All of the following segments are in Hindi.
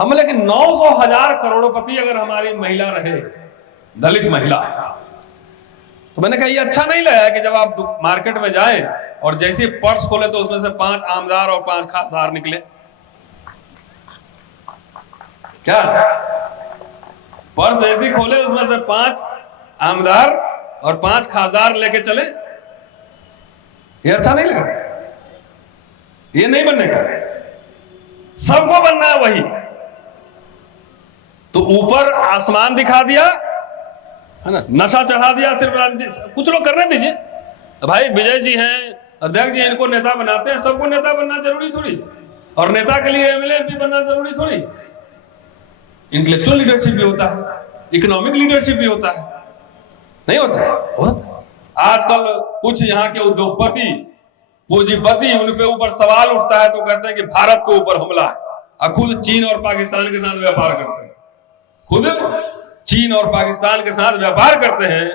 हम लेकिन 900,000 करोड़पति अगर हमारी महिला रहे, दलित महिला, तो मैंने कहा ये अच्छा नहीं लगा कि जब आप मार्केट में जाएं और जैसे पर्स खोले तो उसमें से 5 आमदार और 5 खासदार निकले। क्या पर्स ऐसे खोले उसमें से 5 आमदार और 5 खासदार लेके चले? ये अच्छा नहीं लगा, ये नहीं बनने का। सबको बनना है वही। तो ऊपर आसमान दिखा दिया है ना, नशा चढ़ा दिया, सिर्फ कुछ लोग करने दीजिए भाई। विजय जी हैं, अध्यक्ष जी, इनको नेता बनाते हैं, सबको नेता बनना जरूरी थोड़ी, और नेता के लिए एमएलए भी बनना जरूरी थोड़ी। इंटेलेक्चुअल लीडरशिप भी होता है, इकोनॉमिक लीडरशिप भी होता है, नहीं होता है? होता है। आजकल कुछ यहाँ के उद्योगपति, पूंजीपति, उनके ऊपर सवाल उठता है तो कहते हैं कि भारत के ऊपर हमला है, खुद चीन और पाकिस्तान के साथ व्यापार करते हैं, खुद चीन और पाकिस्तान के साथ व्यापार करते हैं,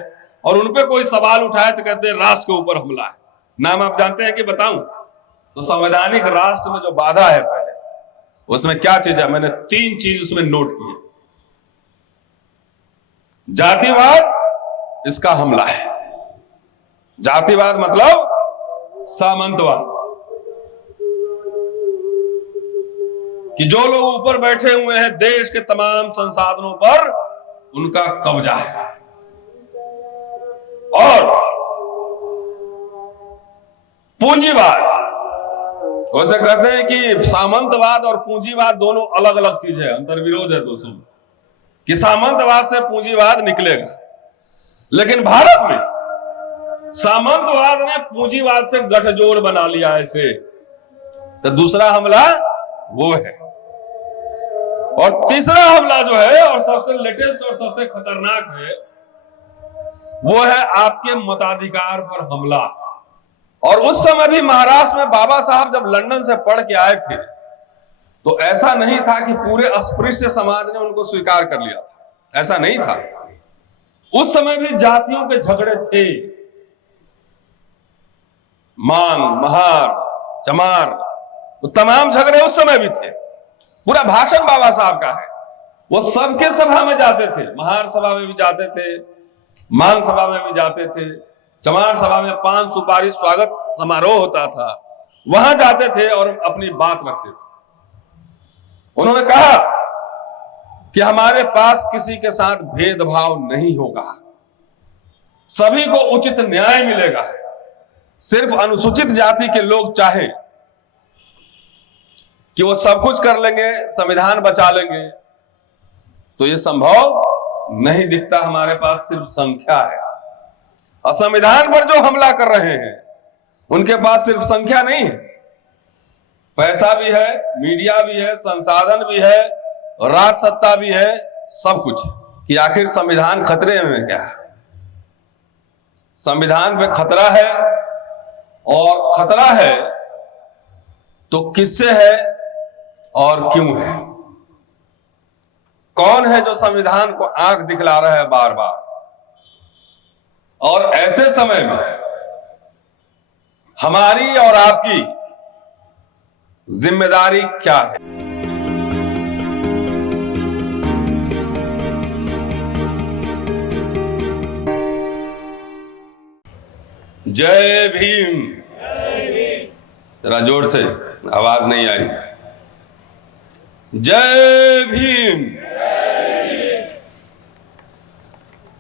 और उनपे कोई सवाल उठाए तो कहते हैं राष्ट्र के ऊपर हमला है। नाम आप जानते हैं कि बताऊं? तो संवैधानिक राष्ट्र में जो बाधा है पहले, उसमें क्या चीज है? मैंने 3 चीज उसमें नोट की है। जातिवाद इसका हमला है। जातिवाद मतलब सामंतवाद, कि जो लोग ऊपर बैठे हुए हैं, देश के तमाम संसाधनों पर उनका कब्जा है। और पूंजीवाद, वैसे कहते हैं कि सामंतवाद और पूंजीवाद दोनों अलग अलग चीज है, अंतर्विरोध है दोस्तों, कि सामंतवाद से पूंजीवाद निकलेगा। लेकिन भारत में सामंतवाद ने पूंजीवाद से गठजोड़ बना लिया ऐसे, तो दूसरा हमला वो है। और तीसरा हमला जो है, और सबसे लेटेस्ट और सबसे खतरनाक है, वो है आपके मताधिकार पर हमला। और उस समय भी महाराष्ट्र में बाबा साहब जब लंदन से पढ़ के आए थे, तो ऐसा नहीं था कि पूरे अस्पृश्य समाज ने उनको स्वीकार कर लिया था, ऐसा नहीं था। उस समय भी जातियों के झगड़े थे, मांग, महार, चमार, वो तमाम झगड़े उस समय भी थे। पूरा भाषण बाबा साहब का है, वो सबके सभा में जाते थे, महार सभा में भी जाते थे, मांग सभा में भी जाते थे, चमार सभा में 5 सुपारी स्वागत समारोह होता था, वहां जाते थे और अपनी बात रखते थे। उन्होंने कहा कि हमारे पास किसी के साथ भेदभाव नहीं होगा, सभी को उचित न्याय मिलेगा। सिर्फ अनुसूचित जाति के लोग चाहे कि वो सब कुछ कर लेंगे, संविधान बचा लेंगे, तो ये संभव नहीं दिखता। हमारे पास सिर्फ संख्या है, और संविधान पर जो हमला कर रहे हैं उनके पास सिर्फ संख्या नहीं है, पैसा भी है, मीडिया भी है, संसाधन भी है, राज सत्ता भी है, सब कुछ है। कि आखिर संविधान खतरे में क्या है? संविधान पे खतरा है, और खतरा है तो किससे है और क्यों है? कौन है जो संविधान को आंख दिखला रहा है बार बार? और ऐसे समय में हमारी और आपकी जिम्मेदारी क्या है? जय भीम। जरा जोर से, आवाज नहीं आई। जय भीम।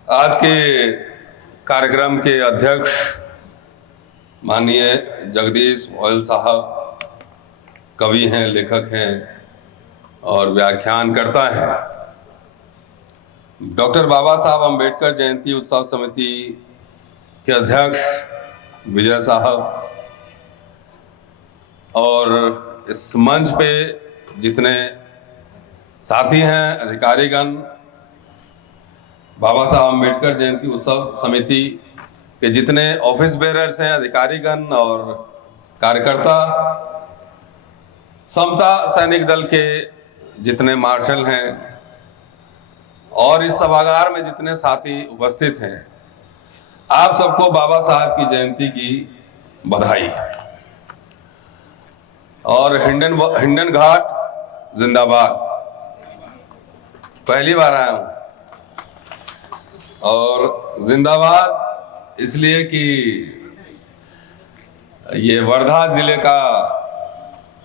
आज के कार्यक्रम के अध्यक्ष माननीय जगदीश गोयल साहब कवि हैं, लेखक हैं और व्याख्यानकर्ता हैं। डॉक्टर बाबा साहब अम्बेडकर जयंती उत्सव समिति के अध्यक्ष विजय साहब, और इस मंच पे जितने साथी हैं, अधिकारीगण, बाबा साहब अम्बेडकर जयंती उत्सव समिति के जितने ऑफिस बेरर्स हैं, अधिकारीगण और कार्यकर्ता, समता सैनिक दल के जितने मार्शल हैं, और इस सभागार में जितने साथी उपस्थित हैं, आप सबको बाबा साहब की जयंती की बधाई। और हिंडन घाट जिंदाबाद। पहली बार आया हूं, और जिंदाबाद इसलिए कि ये वर्धा जिले का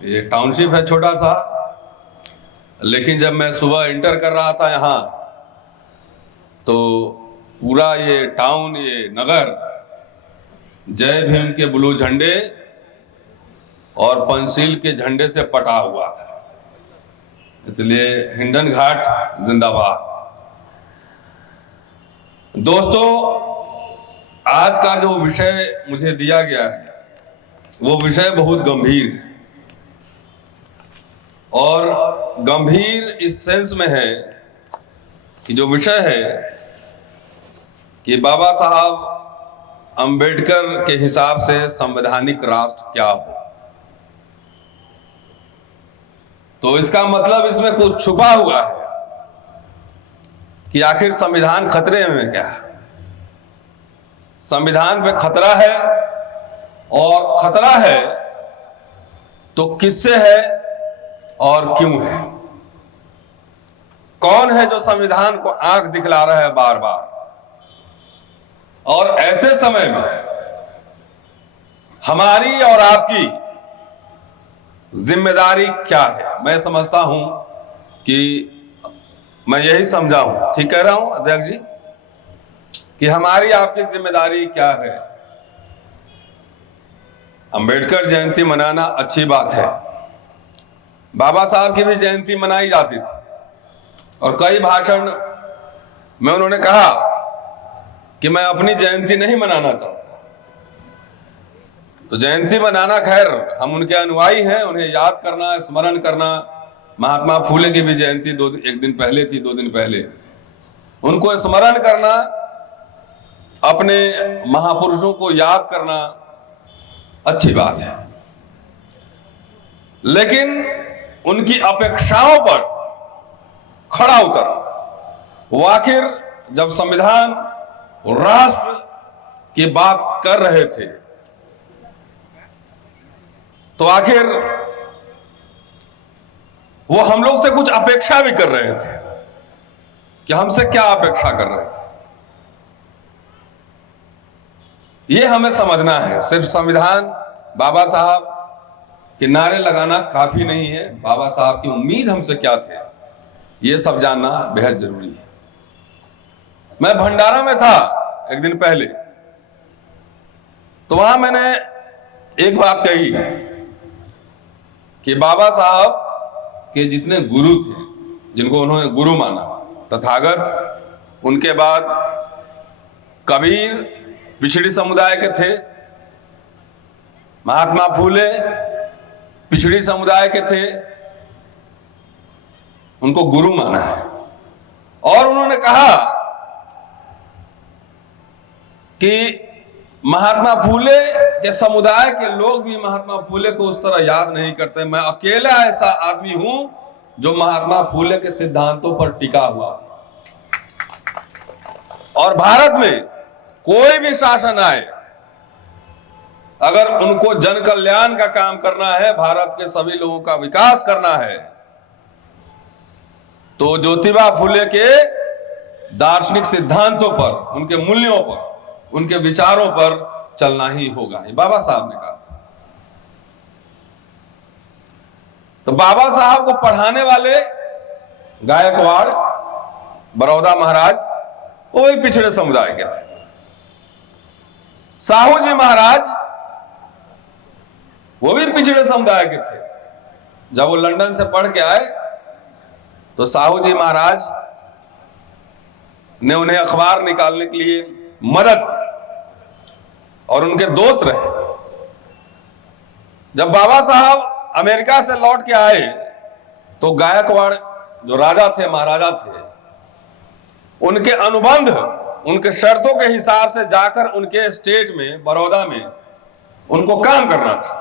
ये टाउनशिप है छोटा सा, लेकिन जब मैं सुबह इंटर कर रहा था यहाँ, तो पूरा ये टाउन, ये नगर जय भीम के ब्लू झंडे और पंचशील के झंडे से पटा हुआ था। इसलिए हिंडन घाट जिंदाबाद। दोस्तों, आज का जो विषय मुझे दिया गया है वो विषय बहुत गंभीर है, और गंभीर इस सेंस में है कि जो विषय है कि बाबा साहब अंबेडकर के हिसाब से संवैधानिक राष्ट्र क्या हो। तो इसका मतलब इसमें कुछ छुपा हुआ है कि आखिर संविधान खतरे में क्या है। संविधान पे खतरा है, और खतरा है तो किससे है और क्यों है। कौन है जो संविधान को आंख दिखला रहा है बार बार, और ऐसे समय में हमारी और आपकी जिम्मेदारी क्या है। मैं समझता हूं कि मैं यही समझा हूं, ठीक कह रहा हूं अध्यक्ष जी, कि हमारी आपकी जिम्मेदारी क्या है। अंबेडकर जयंती मनाना अच्छी बात है, बाबा साहब की भी जयंती मनाई जाती थी, और कई भाषण में उन्होंने कहा कि मैं अपनी जयंती नहीं मनाना चाहता। तो जयंती मनाना, खैर हम उनके अनुयायी हैं, उन्हें याद करना, स्मरण करना। महात्मा फूले की भी जयंती एक दिन पहले थी, 2 दिन पहले। उनको स्मरण करना, अपने महापुरुषों को याद करना अच्छी बात है, लेकिन उनकी अपेक्षाओं पर खड़ा उतरना, वो आखिर जब संविधान और राष्ट्र की बात कर रहे थे तो आखिर वो हम लोग से कुछ अपेक्षा भी कर रहे थे कि हमसे क्या अपेक्षा कर रहे थे, ये हमें समझना है। सिर्फ संविधान, बाबा साहब के नारे लगाना काफी नहीं है। बाबा साहब की उम्मीद हमसे क्या थे, ये सब जानना बेहद जरूरी है। मैं भंडारा में था एक दिन पहले, तो वहां मैंने एक बात कही कि बाबा साहब के जितने गुरु थे, जिनको उन्होंने गुरु माना, तथागत, उनके बाद कबीर पिछड़ी समुदाय के थे, महात्मा फूले पिछड़ी समुदाय के थे, उनको गुरु माना है। और उन्होंने कहा कि महात्मा फूले के समुदाय के लोग भी महात्मा फूले को उस तरह याद नहीं करते। मैं अकेला ऐसा आदमी हूं जो महात्मा फूले के सिद्धांतों पर टिका हुआ, और भारत में कोई भी शासन आए, अगर उनको जन कल्याण का काम करना है, भारत के सभी लोगों का विकास करना है, तो ज्योतिबा फूले के दार्शनिक सिद्धांतों पर, उनके मूल्यों पर, उनके विचारों पर चलना ही होगा। ये बाबा साहब ने कहा था। तो बाबा साहब को पढ़ाने वाले गायकवाड़, बड़ौदा महाराज, वो भी पिछड़े समुदाय के थे। साहू जी महाराज, वो भी पिछड़े समुदाय के थे। जब वो लंदन से पढ़ के आए तो साहू जी महाराज ने उन्हें अखबार निकालने के लिए मदद, और उनके दोस्त रहे। जब बाबा साहब अमेरिका से लौट के आए तो गायकवाड़ जो राजा थे, महाराजा थे, उनके अनुबंध, उनके शर्तों के हिसाब से जाकर उनके स्टेट में, बड़ौदा में, उनको काम करना था।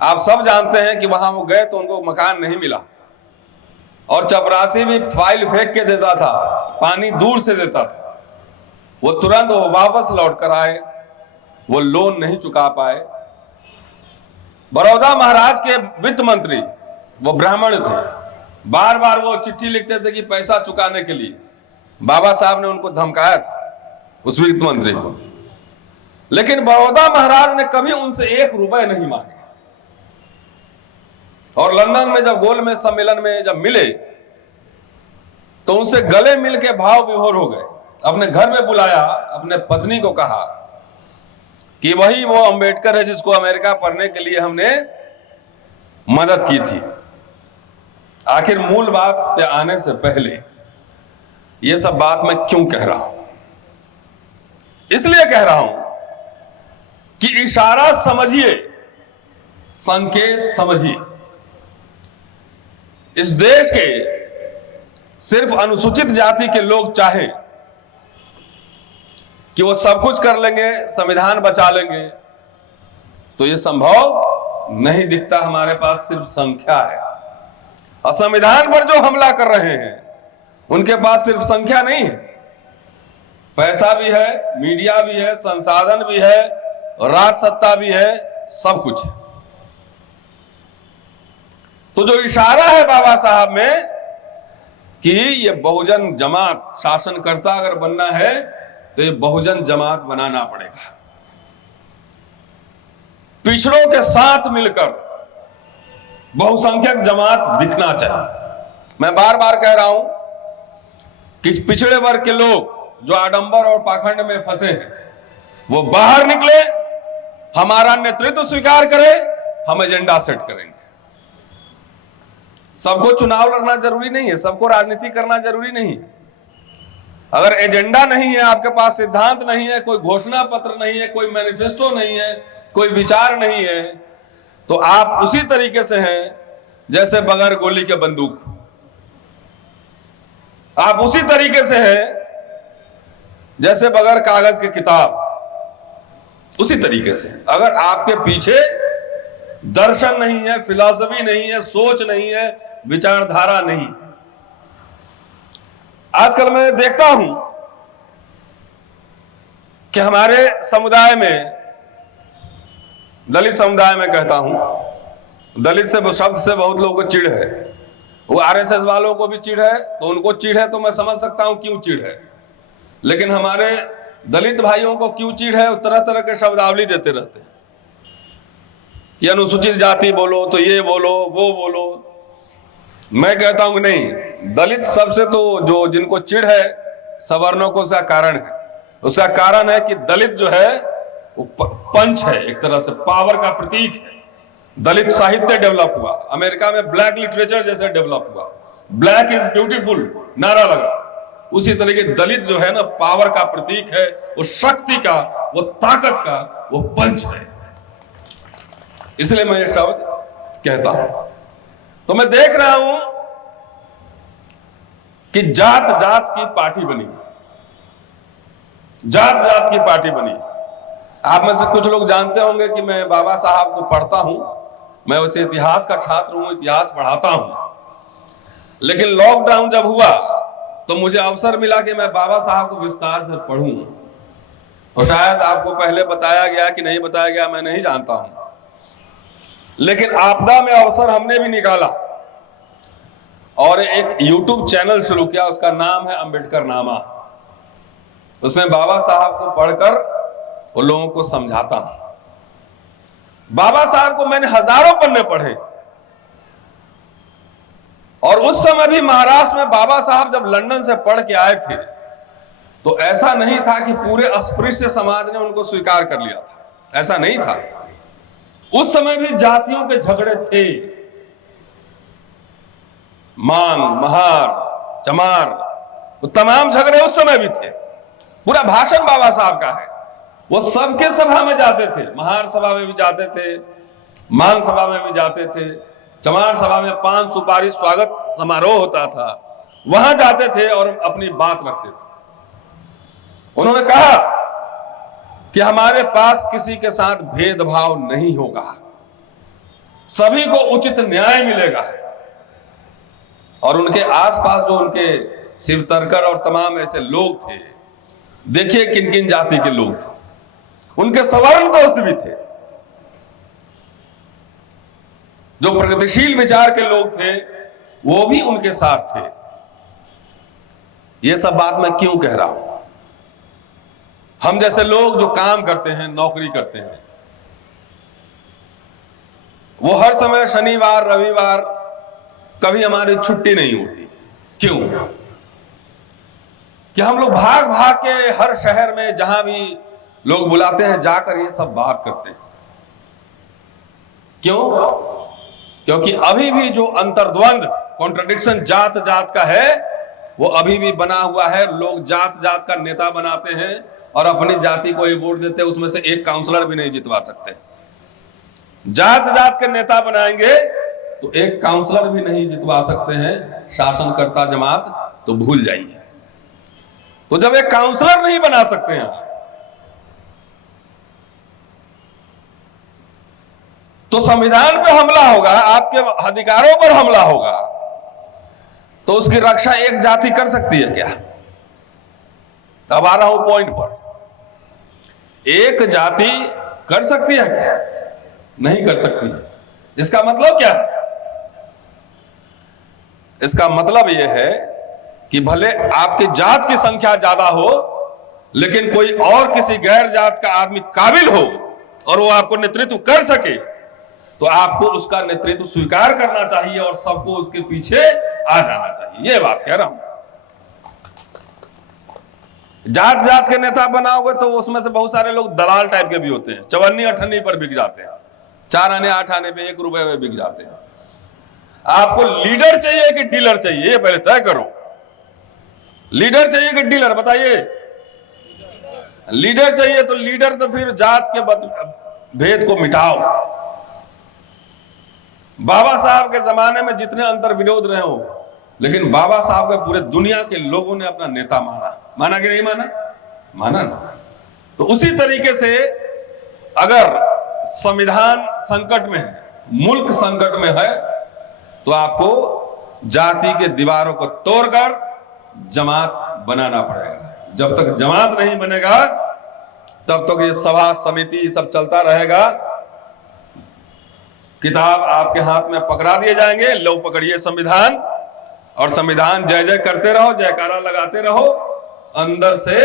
आप सब जानते हैं कि वहां वो गए तो उनको मकान नहीं मिला, और चपरासी भी फाइल फेंक के देता था, पानी दूर से देता था। वो तुरंत वो वापस लौट कर आए, वो लोन नहीं चुका पाए। बड़ौदा महाराज के वित्त मंत्री वो ब्राह्मण थे, बार बार वो चिट्ठी लिखते थे कि पैसा चुकाने के लिए। बाबा साहब ने उनको धमकाया था, उस वित्त मंत्री को, लेकिन बड़ौदा महाराज ने कभी उनसे 1 रुपए नहीं मांगे। और लंदन में जब गोलमेज सम्मेलन में जब मिले तो उनसे गले मिल के भाव विभोर हो गए। अपने घर में बुलाया, अपने पत्नी को कहा कि वही वो अंबेडकर है जिसको अमेरिका पढ़ने के लिए हमने मदद की थी। आखिर मूल बात पे आने से पहले ये सब बात मैं क्यों कह रहा हूं? इसलिए कह रहा हूं कि इशारा समझिए, संकेत समझिए। इस देश के सिर्फ अनुसूचित जाति के लोग चाहें कि वो सब कुछ कर लेंगे, संविधान बचा लेंगे, तो ये संभव नहीं दिखता। हमारे पास सिर्फ संख्या है। और संविधान पर जो हमला कर रहे हैं उनके पास सिर्फ संख्या नहीं है, पैसा भी है, मीडिया भी है, संसाधन भी है, राज सत्ता भी है, सब कुछ है। तो जो इशारा है बाबा साहब में कि ये बहुजन जमात शासनकर्ता अगर बनना है तो ये बहुजन जमात बनाना पड़ेगा, पिछड़ों के साथ मिलकर बहुसंख्यक जमात दिखना चाहिए। मैं बार बार कह रहा हूं कि पिछड़े वर्ग के लोग जो आडंबर और पाखंड में फंसे हैं वो बाहर निकले, हमारा नेतृत्व स्वीकार करे, हम एजेंडा सेट करेंगे। सबको चुनाव लड़ना जरूरी नहीं है, सबको राजनीति करना जरूरी नहीं है। अगर एजेंडा नहीं है, आपके पास सिद्धांत नहीं है, कोई घोषणा पत्र नहीं है, कोई मैनिफेस्टो नहीं है, कोई विचार नहीं है, तो आप उसी तरीके से हैं जैसे बगैर गोली के बंदूक। आप उसी तरीके से हैं जैसे बगैर कागज की किताब। उसी तरीके से अगर आपके पीछे दर्शन नहीं है, फिलॉसफी नहीं है, सोच नहीं है, विचारधारा नहीं। आजकल मैं देखता हूं कि हमारे समुदाय में, दलित समुदाय में कहता हूं, दलित से शब्द से बहुत लोगों को चिढ़ है। वो आरएसएस वालों को भी चिढ़ है, तो उनको चिढ़ है तो मैं समझ सकता हूं क्यों चिढ़ है। लेकिन हमारे दलित भाइयों को क्यों चिढ़ है? वो तरह तरह के शब्दावली देते रहते हैं। ये अनुसूचित जाति बोलो तो ये बोलो, वो बोलो। मैं कहता हूं कि नहीं, दलित सबसे तो जो जिनको चिढ़ है सवर्णों को, उसका कारण है। उसका कारण है कि दलित जो है वो पंच है, एक तरह से पावर का प्रतीक है। दलित साहित्य डेवलप हुआ, अमेरिका में ब्लैक लिटरेचर जैसे डेवलप हुआ, ब्लैक इज ब्यूटीफुल नारा लगा। उसी तरीके दलित जो है ना, पावर का प्रतीक है, वो शक्ति का, वो ताकत का, वो पंच है। इसलिए मैं ये शब्द कहता हूं। तो मैं देख रहा हूं कि जात जात की पार्टी बनी, जात जात की पार्टी बनी। आप में से कुछ लोग जानते होंगे कि मैं बाबा साहब को पढ़ता हूं, मैं वैसे इतिहास का छात्र हूं, इतिहास पढ़ाता हूं। लेकिन लॉकडाउन जब हुआ तो मुझे अवसर मिला कि मैं बाबा साहब को विस्तार से पढ़ूं। और शायद आपको पहले बताया गया कि नहीं बताया गया, मैं नहीं जानता हूं। लेकिन आपदा में अवसर हमने भी निकाला और एक यूट्यूब चैनल शुरू किया, उसका नाम है अंबेडकर नामा। उसमें बाबा साहब को पढ़कर वो लोगों को समझाता हूं। बाबा साहब को मैंने हजारों पन्ने पढ़े। और उस समय भी महाराष्ट्र में बाबा साहब जब लंदन से पढ़ के आए थे तो ऐसा नहीं था कि पूरे अस्पृश्य समाज ने उनको स्वीकार कर लिया था, ऐसा नहीं था। उस समय भी जातियों के झगड़े थे, मांग, महार, चमार, वो तमाम झगड़े उस समय भी थे। पूरा भाषण बाबा साहब का है। वो सबके सभा में जाते थे, महार सभा में भी जाते थे, मान सभा में भी जाते थे, चमार सभा में 5 सुपारी स्वागत समारोह होता था, वहां जाते थे और अपनी बात रखते थे। उन्होंने कहा कि हमारे पास किसी के साथ भेदभाव नहीं होगा, सभी को उचित न्याय मिलेगा। और उनके आसपास जो उनके शिवतरकर और तमाम ऐसे लोग थे, देखिए किन किन जाति के लोग थे। उनके सवर्ण दोस्त भी थे, जो प्रगतिशील विचार के लोग थे, वो भी उनके साथ थे। ये सब बात मैं क्यों कह रहा हूं? हम जैसे लोग जो काम करते हैं, नौकरी करते हैं, वो हर समय शनिवार रविवार कभी हमारी छुट्टी नहीं होती। क्यों? कि हम लोग भाग भाग के हर शहर में जहां भी लोग बुलाते हैं जाकर ये सब बात करते हैं। क्यों? क्योंकि अभी भी जो अंतर्द्वंद, कॉन्ट्रडिक्शन जात जात का है, वो अभी भी बना हुआ है। लोग जात जात का नेता बनाते हैं और अपनी जाति को ही वोट देते हैं, उसमें से एक काउंसलर भी नहीं जितवा सकते। जात जात के नेता बनाएंगे तो एक काउंसलर भी नहीं जितवा सकते हैं, शासनकर्ता जमात तो भूल जाइए। तो जब एक काउंसलर नहीं बना सकते हैं तो संविधान पे हमला होगा, आपके अधिकारों पर हमला होगा, तो उसकी रक्षा एक जाति कर सकती है क्या? अब आ रहा हूं पॉइंट पर। एक जाति कर सकती है क्या? नहीं कर सकती। इसका मतलब क्या है? इसका मतलब यह है कि भले आपकी जात की संख्या ज्यादा हो, लेकिन कोई और किसी गैर जात का आदमी काबिल हो और वो आपको नेतृत्व कर सके, तो आपको उसका नेतृत्व स्वीकार करना चाहिए और सबको उसके पीछे आ जाना चाहिए। ये बात कह रहा हूं। जात जात के नेता बनाओगे तो उसमें से बहुत सारे लोग दलाल टाइप के भी होते हैं, चवन्नी अठन्नी पर बिक जाते हैं, 4 आने 8 आने पे 1 रुपए में बिक जाते हैं। आपको लीडर चाहिए कि डीलर चाहिए, ये पहले तय करो। लीडर चाहिए कि डीलर? बताइए। लीडर चाहिए तो लीडर तो फिर जात के भेद को मिटाओ। बाबा साहब के जमाने में जितने अंतर विरोध रहे हो, लेकिन बाबा साहब को पूरे दुनिया के लोगों ने अपना नेता माना कि नहीं माना? माना ना। तो उसी तरीके से अगर संविधान संकट में है, मुल्क संकट में है, तो आपको जाति के दीवारों को तोड़कर जमात बनाना पड़ेगा। जब तक जमात नहीं बनेगा तब तक ये सभा समिति सब चलता रहेगा। किताब आपके हाथ में पकड़ा दिए जाएंगे, लो पकड़िए संविधान, और संविधान जय जय करते रहो, जयकारा लगाते रहो। अंदर से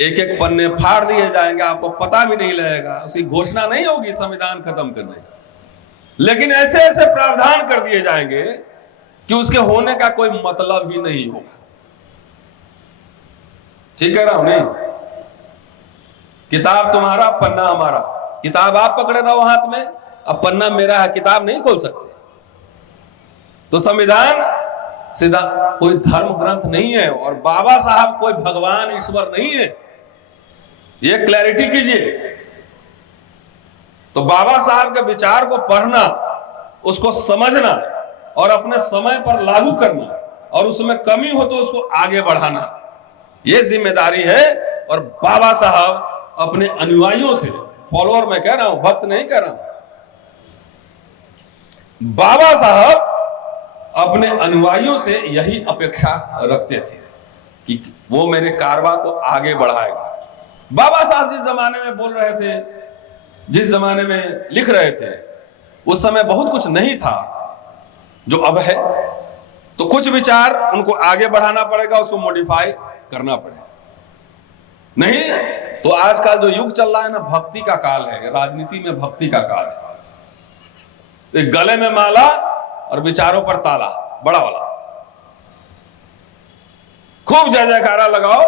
एक एक पन्ने फाड़ दिए जाएंगे, आपको पता भी नहीं लगेगा। उसकी घोषणा नहीं होगी संविधान खत्म करने की, लेकिन ऐसे ऐसे प्रावधान कर दिए जाएंगे कि उसके होने का कोई मतलब भी नहीं होगा। ठीक कह रहा हूं नहीं? किताब तुम्हारा, पन्ना हमारा। किताब आप पकड़े रहो हाथ में, अब पन्ना मेरा है, किताब नहीं खोल सकते। तो संविधान सीधा कोई धर्म ग्रंथ नहीं है और बाबा साहब कोई भगवान ईश्वर नहीं है, ये क्लैरिटी कीजिए। तो बाबा साहब के विचार को पढ़ना, उसको समझना और अपने समय पर लागू करना, और उसमें कमी हो तो उसको आगे बढ़ाना, ये जिम्मेदारी है। और बाबा साहब अपने अनुयायियों से, फॉलोअर मैं कह रहा हूं, भक्त नहीं कह रहा हूं, बाबा साहब अपने अनुयायियों से यही अपेक्षा रखते थे कि वो मेरे कारवां को आगे बढ़ाएगा। बाबा साहब जिस जमाने में बोल रहे थे, जिस जमाने में लिख रहे थे, उस समय बहुत कुछ नहीं था जो अब है। तो कुछ विचार उनको आगे बढ़ाना पड़ेगा, उसको मॉडिफाई करना पड़ेगा। नहीं तो आज का जो युग चल रहा है ना, भक्ति का काल है, राजनीति में भक्ति का काल है। एक गले में माला और विचारों पर ताला, बड़ा वाला। खूब जय जयकारा लगाओ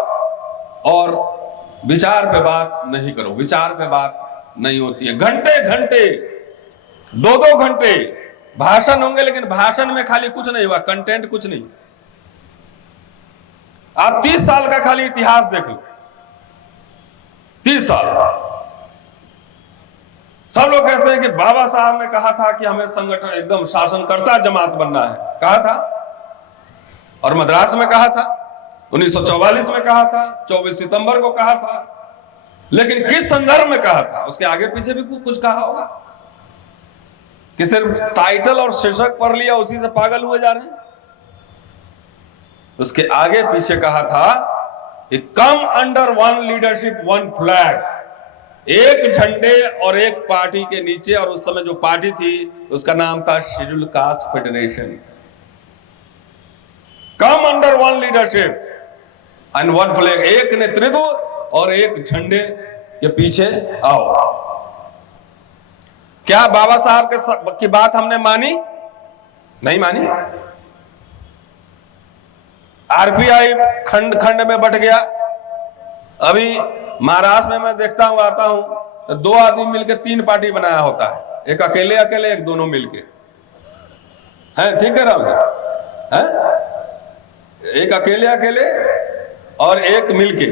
और विचार पे बात नहीं करो। विचार पे बात नहीं होती है। घंटे घंटे, 2-2 घंटे भाषण होंगे, लेकिन भाषण में खाली कुछ नहीं हुआ, कंटेंट कुछ नहीं। आप 30 साल का खाली इतिहास देख लो, 30 साल। सब लोग कहते हैं कि बाबा साहब ने कहा था कि हमें संगठन एकदम शासनकर्ता जमात बनना है, कहा था, और मद्रास में कहा था, 1944 में कहा था, 24 सितंबर को कहा था, लेकिन किस संदर्भ में कहा था? उसके आगे पीछे भी कुछ कहा होगा कि सिर्फ टाइटल और शीर्षक पढ़ लिया उसी से पागल हुए जा रहे हैं? उसके आगे पीछे कहा था कि come under one leadership one flag, एक झंडे और एक पार्टी के नीचे। और उस समय जो पार्टी थी उसका नाम था schedule caste federation. Come under one leadership and one flag, एक नेतृत्व और एक झंडे के पीछे आओ। क्या बाबा साहब की बात हमने मानी? नहीं मानी। आरपीआई खंड खंड में बट गया। अभी महाराष्ट्र में मैं देखता हूं, आता हूं तो 2 आदमी मिलकर 3 पार्टी बनाया होता है, एक अकेले अकेले, एक दोनों मिलके, है ठीक है राम जी, है एक अकेले अकेले और एक मिलके,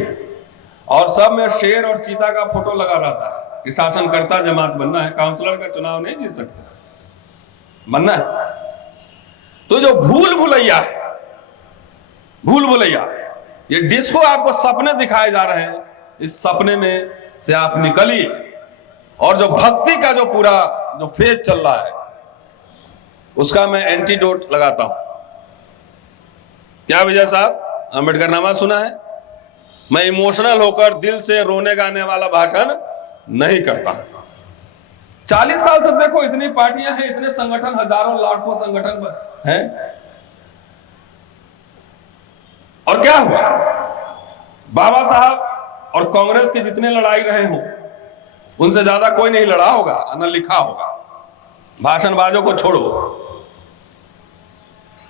और सब में शेर और चीता का फोटो लगा रहता है कि शासनकर्ता जमात बनना है, काउंसलर का चुनाव नहीं जीत सकते, बनना है। तो जो भूल भुलैया है, भूल भुलैया, ये डिस्को आपको सपने दिखाए जा रहे हैं, इस सपने में से आप निकलिए और जो भक्ति का जो पूरा जो फेज चल रहा है उसका मैं एंटीडोट लगाता हूं। क्या विजय साहब, अंबेडकर नामा सुना है? मैं इमोशनल होकर दिल से रोने गाने वाला भाषण नहीं करता। 40 साल से देखो इतनी पार्टियां हैं, इतने संगठन, हजारों लाखों संगठन हैं, और क्या हुआ? बाबा साहब और कांग्रेस के जितने लड़ाई रहे हो उनसे ज्यादा कोई नहीं लड़ा होगा, न लिखा होगा, भाषणबाजों को छोड़ो।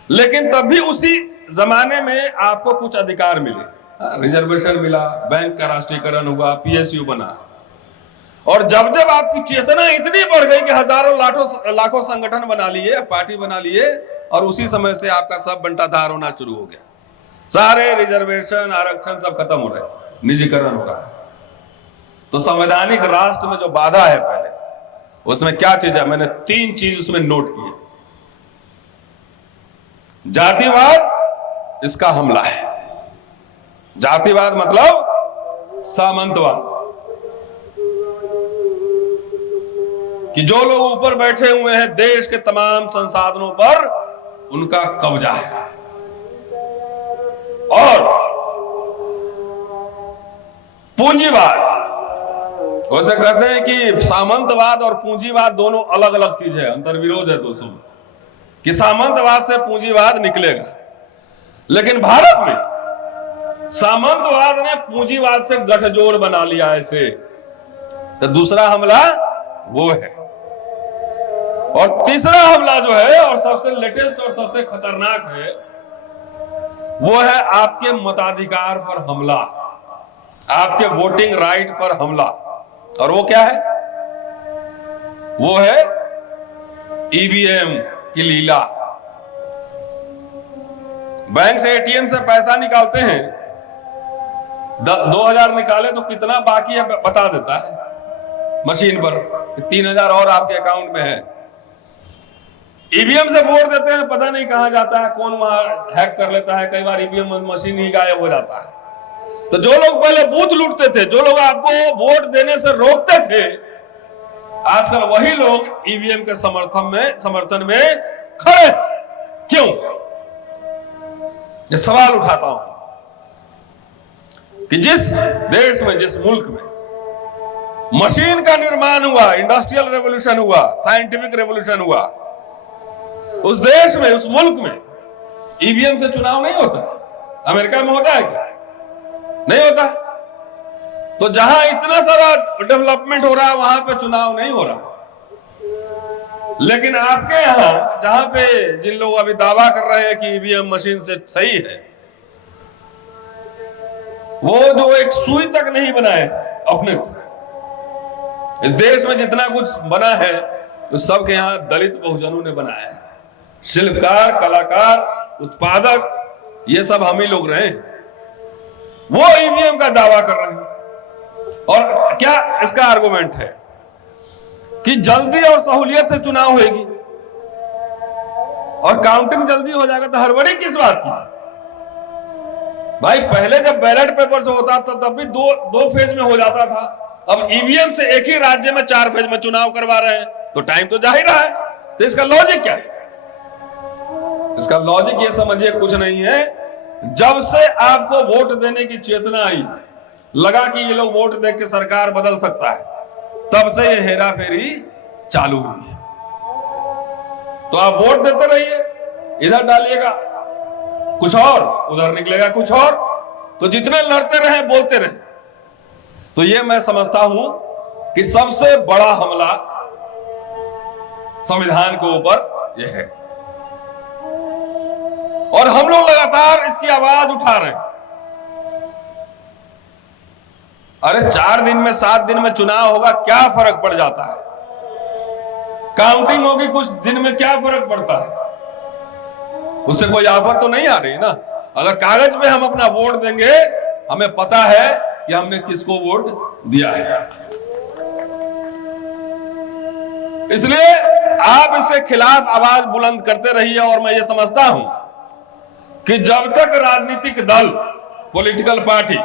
लेकिन तब भी उसी जमाने में आपको कुछ अधिकार मिले, रिजर्वेशन मिला, बैंक का राष्ट्रीयकरण हुआ, पीएसयू बना, और जब जब आपकी चेतना इतनी बढ़ गई कि हजारों लाखों संगठन बना लिए, पार्टी बना लिए, और उसी समय से आपका सब बंटाधार होना शुरू हो गया, सारे रिजर्वेशन आरक्षण सब खत्म हो रहे, निजीकरण हो रहा है। तो संवैधानिक राष्ट्र में जो बाधा है पहले, उसमें क्या चीज है? मैंने 3 चीज उसमें नोट की। जातिवाद इसका हमला है। जातिवाद मतलब सामंतवाद, कि जो लोग ऊपर बैठे हुए हैं, देश के तमाम संसाधनों पर उनका कब्जा है। और पूंजीवाद, वैसे कहते हैं कि सामंतवाद और पूंजीवाद दोनों अलग अलग चीज है, अंतर्विरोध है दोस्तों, कि सामंतवाद से पूंजीवाद निकलेगा। लेकिन भारत में सामंतवाद ने पूंजीवाद से गठजोड़ बना लिया ऐसे, तो दूसरा हमला वो है। और तीसरा हमला जो है, और सबसे लेटेस्ट और सबसे खतरनाक है, वो है आपके मताधिकार पर हमला, आपके वोटिंग राइट पर हमला। और वो क्या है? वो है ईवीएम की लीला। बैंक से, एटीएम से पैसा निकालते हैं, 2000 निकाले तो कितना बाकी है बता देता है मशीन पर, 3000 और आपके अकाउंट में है। ईवीएम से वोट देते हैं, पता नहीं कहां जाता है, कौन वहां हैक कर लेता है, कई बार ईवीएम मशीन ही गायब हो जाता है। तो जो लोग पहले बूथ लूटते थे, जो लोग आपको वोट देने से रोकते थे, आजकल वही लोग ईवीएम के समर्थन में खड़े। क्यों? ये सवाल उठाता हूं कि जिस देश में, जिस मुल्क में मशीन का निर्माण हुआ, इंडस्ट्रियल रेवोल्यूशन हुआ, साइंटिफिक रेवोल्यूशन हुआ, उस देश में, उस मुल्क में ईवीएम से चुनाव नहीं होता। अमेरिका में होता है क्या? नहीं होता। तो जहां इतना सारा डेवलपमेंट हो रहा है, वहां पे चुनाव नहीं हो रहा। लेकिन आपके यहां, जहां पे जिन लोग अभी दावा कर रहे हैं कि ईवीएम मशीन से सही है, वो जो एक सुई तक नहीं बनाए अपने से। देश में जितना कुछ बना है, तो सबके यहां दलित बहुजनों ने बनाया है। शिल्पकार, कलाकार, उत्पादक, ये सब हम ही लोग रहे हैं। वो ईवीएम का दावा कर रहे हैं। और क्या इसका आर्गुमेंट है कि जल्दी और सहूलियत से चुनाव होगी और काउंटिंग जल्दी हो जाएगा, तो हड़बड़ी किस बात की? भाई पहले जब बैलेट पेपर से होता था तब भी दो फेज में हो जाता था। अब ईवीएम से एक ही राज्य में 4 फेज में चुनाव करवा रहे हैं, तो टाइम तो जा ही रहा है। तो इसका लॉजिक क्या है? इसका लॉजिक ये समझिए कुछ नहीं है। जब से आपको वोट देने की चेतना आई, लगा कि ये लोग वोट दे के सरकार बदल सकता है, तब से ये हेरा फेरी चालू हुई है। तो आप वोट देते रहिए, इधर डालिएगा कुछ और, उधर निकलेगा कुछ और। तो जितने लड़ते रहे बोलते रहे, तो ये मैं समझता हूं कि सबसे बड़ा हमला संविधान के ऊपर यह है, और हम लोग लगातार इसकी आवाज उठा रहे हैं। अरे 4 दिन में 7 दिन में चुनाव होगा, क्या फर्क पड़ जाता है? काउंटिंग होगी कुछ दिन में, क्या फर्क पड़ता है? उससे कोई आफत तो नहीं आ रही ना। अगर कागज में हम अपना वोट देंगे, हमें पता है कि हमने किसको वोट दिया है। इसलिए आप इसके खिलाफ आवाज बुलंद करते रहिए। और मैं ये समझता हूं कि जब तक राजनीतिक दल, पॉलिटिकल पार्टी,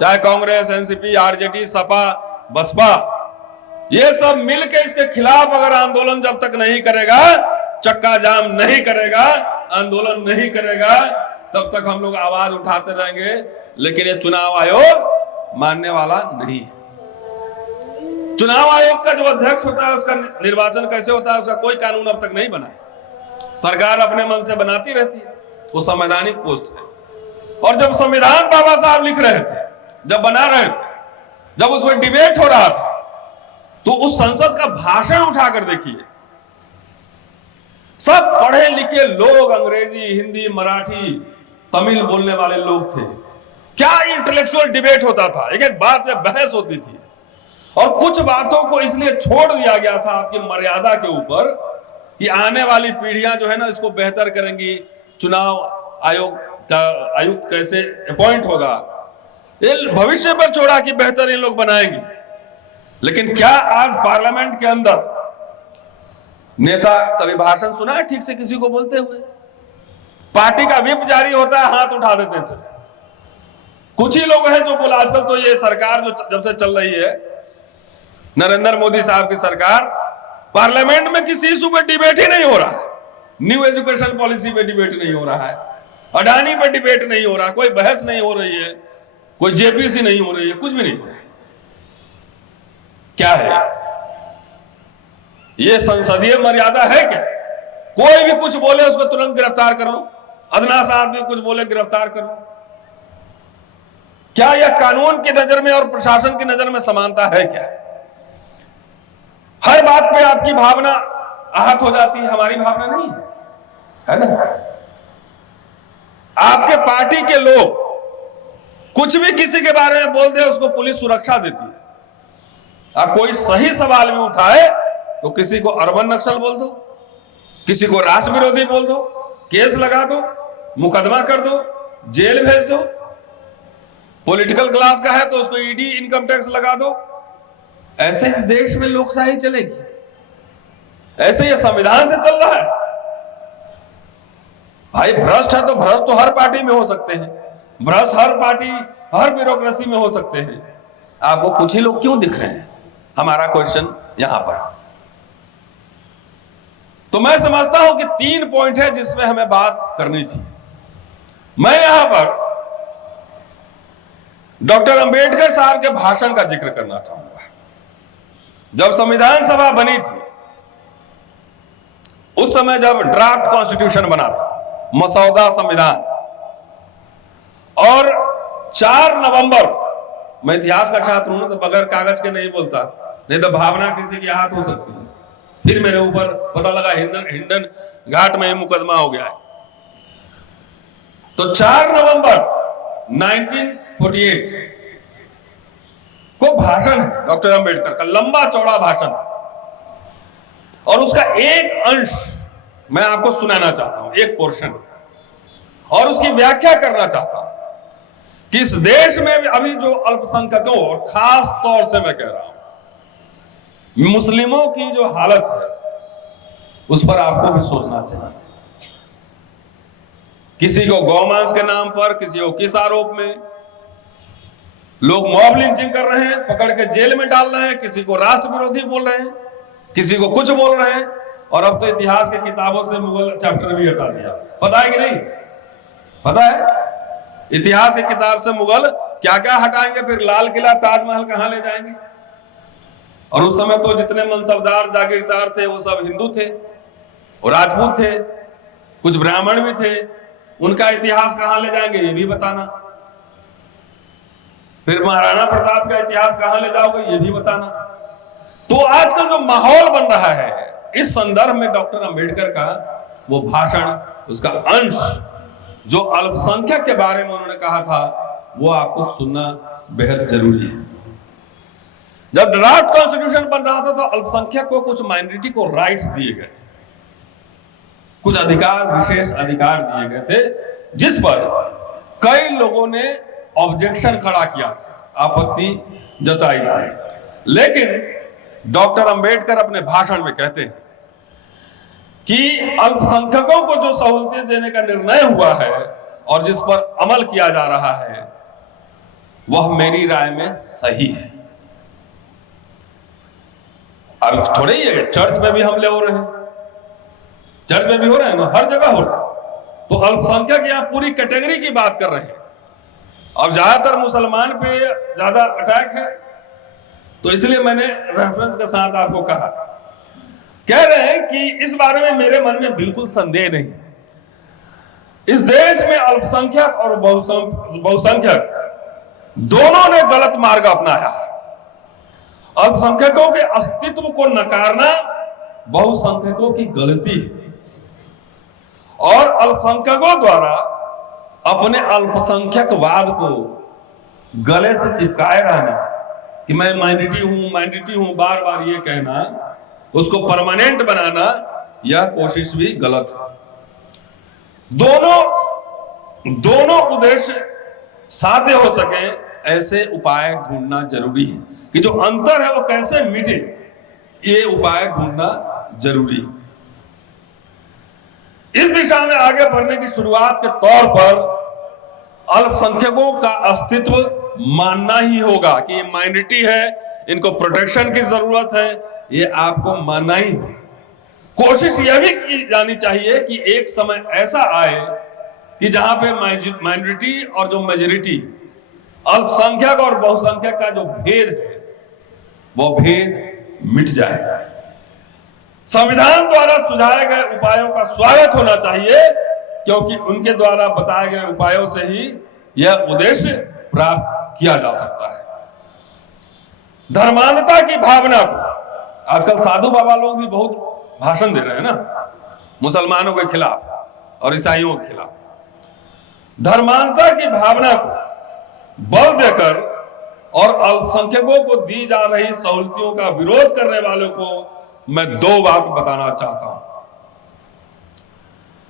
चाहे कांग्रेस, एनसीपी, आरजेडी, सपा, बसपा, ये सब मिलकर इसके खिलाफ अगर आंदोलन जब तक नहीं करेगा, चक्का जाम नहीं करेगा, आंदोलन नहीं करेगा, तब तक हम लोग आवाज उठाते रहेंगे। लेकिन ये चुनाव आयोग मानने वाला नहीं है। चुनाव आयोग का जो अध्यक्ष होता है, उसका निर्वाचन कैसे होता है, उसका कोई कानून अब तक नहीं बना है। सरकार अपने मन से बनाती रहती है, वो संवैधानिक पोस्ट है। और जब संविधान बाबा साहब लिख रहे थे, जब बना रहे थे, जब उसमें डिबेट हो रहा था, तो उस संसद का भाषण उठाकर देखिए, सब पढ़े लिखे लोग, अंग्रेजी, हिंदी, मराठी, तमिल बोलने वाले लोग थे। क्या इंटेलेक्चुअल डिबेट होता था, एक एक बात पे बहस होती थी। और कुछ बातों को इसलिए छोड़ दिया गया था आपकी मर्यादा के ऊपर कि आने वाली पीढ़ियां जो है ना, इसको बेहतर करेंगी। चुनाव आयोग का आयुक्त कैसे अपॉइंट होगा, ये भविष्य पर छोड़ा कि बेहतर ये लोग बनाएंगे। लेकिन क्या आज पार्लियामेंट के अंदर नेता कभी भाषण सुना है ठीक से किसी को बोलते हुए? पार्टी का व्हिप जारी होता है, हाथ उठा देते हैं। कुछ ही लोग हैं जो बोला। आजकल तो ये सरकार जो जब से चल रही है, नरेंद्र मोदी साहब की सरकार, पार्लियामेंट में किसी इशू पे डिबेट ही नहीं हो रहा है। न्यू एजुकेशन पॉलिसी पे डिबेट नहीं हो रहा है, अडानी पे डिबेट नहीं हो रहा, कोई बहस नहीं हो रही है, कोई जेपीसी नहीं हो रही है, कुछ भी नहीं हो रहा है। क्या है ये? संसदीय मर्यादा है क्या? कोई भी कुछ बोले उसको तुरंत गिरफ्तार कर लो, अदना साहब भी कुछ बोले गिरफ्तार कर लो। क्या यह कानून की नजर में और प्रशासन की नजर में समानता है क्या? हर बात पे आपकी भावना आहत हो जाती है, हमारी भावना नहीं है ना। आपके पार्टी के लोग कुछ भी किसी के बारे में बोल दे, उसको पुलिस सुरक्षा देती है। आप कोई सही सवाल भी उठाए तो किसी को अर्बन नक्सल बोल दो, किसी को राष्ट्र विरोधी बोल दो, केस लगा दो, मुकदमा कर दो, जेल भेज दो। पॉलिटिकल क्लास का है तो उसको ईडी, इनकम टैक्स लगा दो। ऐसे इस देश में लोकशाही चलेगी? ऐसे ये संविधान से चल रहा है? भाई भ्रष्ट है तो भ्रष्ट तो हर पार्टी में हो सकते हैं, भ्रष्ट हर पार्टी, हर ब्यूरोक्रेसी में हो सकते हैं। आपको कुछ ही लोग क्यों दिख रहे हैं? हमारा क्वेश्चन यहां पर। तो मैं समझता हूं कि 3 पॉइंट है जिसमें हमें बात करनी थी। मैं यहां पर डॉक्टर अंबेडकर साहब के भाषण का जिक्र करना चाहूंगा। जब संविधान सभा बनी थी, उस समय जब ड्राफ्ट कॉन्स्टिट्यूशन बना था, मसौदा संविधान, और 4 नवंबर, मैं इतिहास का छात्र हूं तो बगैर कागज के नहीं बोलता, नहीं तो भावना किसी की आहत हो सकती है। फिर मेरे ऊपर पता लगा हिंडन घाट में मुकदमा हो गया है। तो 4 नवंबर 1948 को भाषण है डॉक्टर अंबेडकर का, लंबा चौड़ा भाषण, और उसका एक अंश मैं आपको सुनाना चाहता हूं, एक पोर्शन, और उसकी व्याख्या करना चाहता हूं कि इस देश में अभी जो अल्पसंख्यकों, और खास तौर से मैं कह रहा हूं मुस्लिमों की जो हालत है, उस पर आपको भी सोचना चाहिए। किसी को गौमांस के नाम पर, किसी को किस आरोप में लोग मॉब लिंचिंग कर रहे हैं, पकड़ के जेल में डाल रहे हैं, किसी को राष्ट्र विरोधी बोल रहे हैं, किसी को कुछ बोल रहे हैं, और अब तो इतिहास की किताबों से मुगल चैप्टर भी हटा दिया। पता है कि नहीं? पता है? इतिहास की किताब से मुगल क्या क्या हटाएंगे, फिर लाल किला, ताजमहल कहां ले जाएंगे। और उस समय तो जितने मनसबदार जागीरदार थे वो सब हिंदू थे और राजपूत थे, कुछ ब्राह्मण भी थे, उनका इतिहास कहां ले जाएंगे ये भी बताना, फिर महाराणा प्रताप का इतिहास कहां ले जाओगे ये भी बताना। तो आजकल जो माहौल बन रहा है, इस संदर्भ में डॉक्टर अंबेडकर का वो भाषण, उसका अंश जो अल्पसंख्यक के बारे में उन्होंने कहा था, वो आपको सुनना बेहद जरूरी है। जब ड्राफ्ट कॉन्स्टिट्यूशन बन रहा था तो अल्पसंख्यक को कुछ माइनॉरिटी को राइट्स दिए गए, कुछ अधिकार, विशेष अधिकार दिए गए थे, जिस पर कई लोगों ने ऑब्जेक्शन खड़ा किया, आपत्ति जताई थी। लेकिन डॉक्टर अंबेडकर अपने भाषण में कहते हैं कि अल्पसंख्यकों को जो सहूलतें देने का निर्णय हुआ है और जिस पर अमल किया जा रहा है, वह मेरी राय में सही है। अब थोड़े ही चर्च में भी हमले हो रहे हैं, चर्च में भी हो रहे हैं ना, हर जगह हो रहे हैं। तो अल्पसंख्यक यहां पूरी कैटेगरी की बात कर रहे हैं। अब ज्यादातर मुसलमान पे ज्यादा अटैक है, तो इसलिए मैंने रेफरेंस के साथ आपको कहा। कह रहे हैं कि इस बारे में मेरे मन में बिल्कुल संदेह नहीं, इस देश में अल्पसंख्यक और बहुसंख्यक दोनों ने गलत मार्ग अपनाया है। अल्पसंख्यकों के अस्तित्व को नकारना बहुसंख्यकों की गलती है, और अल्पसंख्यकों द्वारा अपने अल्पसंख्यकवाद को गले से चिपकाए रहना कि मैं माइनॉरिटी हूं, बार बार ये कहना, उसको परमानेंट बनाना, यह कोशिश भी गलत है। दोनों उद्देश्य साध्य हो सके ऐसे उपाय ढूंढना जरूरी है, कि जो अंतर है वो कैसे मिटे, ये उपाय ढूंढना जरूरी है। इस दिशा में आगे बढ़ने की शुरुआत के तौर पर अल्पसंख्यकों का अस्तित्व मानना ही होगा कि ये माइनॉरिटी है, इनको प्रोटेक्शन की जरूरत है, ये आपको मानना ही होगा। कोशिश यह भी की जानी चाहिए कि एक समय ऐसा आए कि जहां पे माइनॉरिटी और जो मेजॉरिटी, अल्पसंख्यक और बहुसंख्यक का जो भेद है, वो भेद मिट जाए। संविधान द्वारा सुझाए गए उपायों का स्वागत होना चाहिए, क्योंकि उनके द्वारा बताए गए उपायों से ही यह उद्देश्य प्राप्त किया जा सकता है। धर्मांधता की भावना को, आजकल साधु बाबा लोग भी बहुत भाषण दे रहे हैं ना, मुसलमानों के खिलाफ और ईसाइयों के खिलाफ। धर्मांधता की भावना को बल देकर और अल्पसंख्यकों को दी जा रही सहूलतियों का विरोध करने वालों को मैं दो बात बताना चाहता हूं।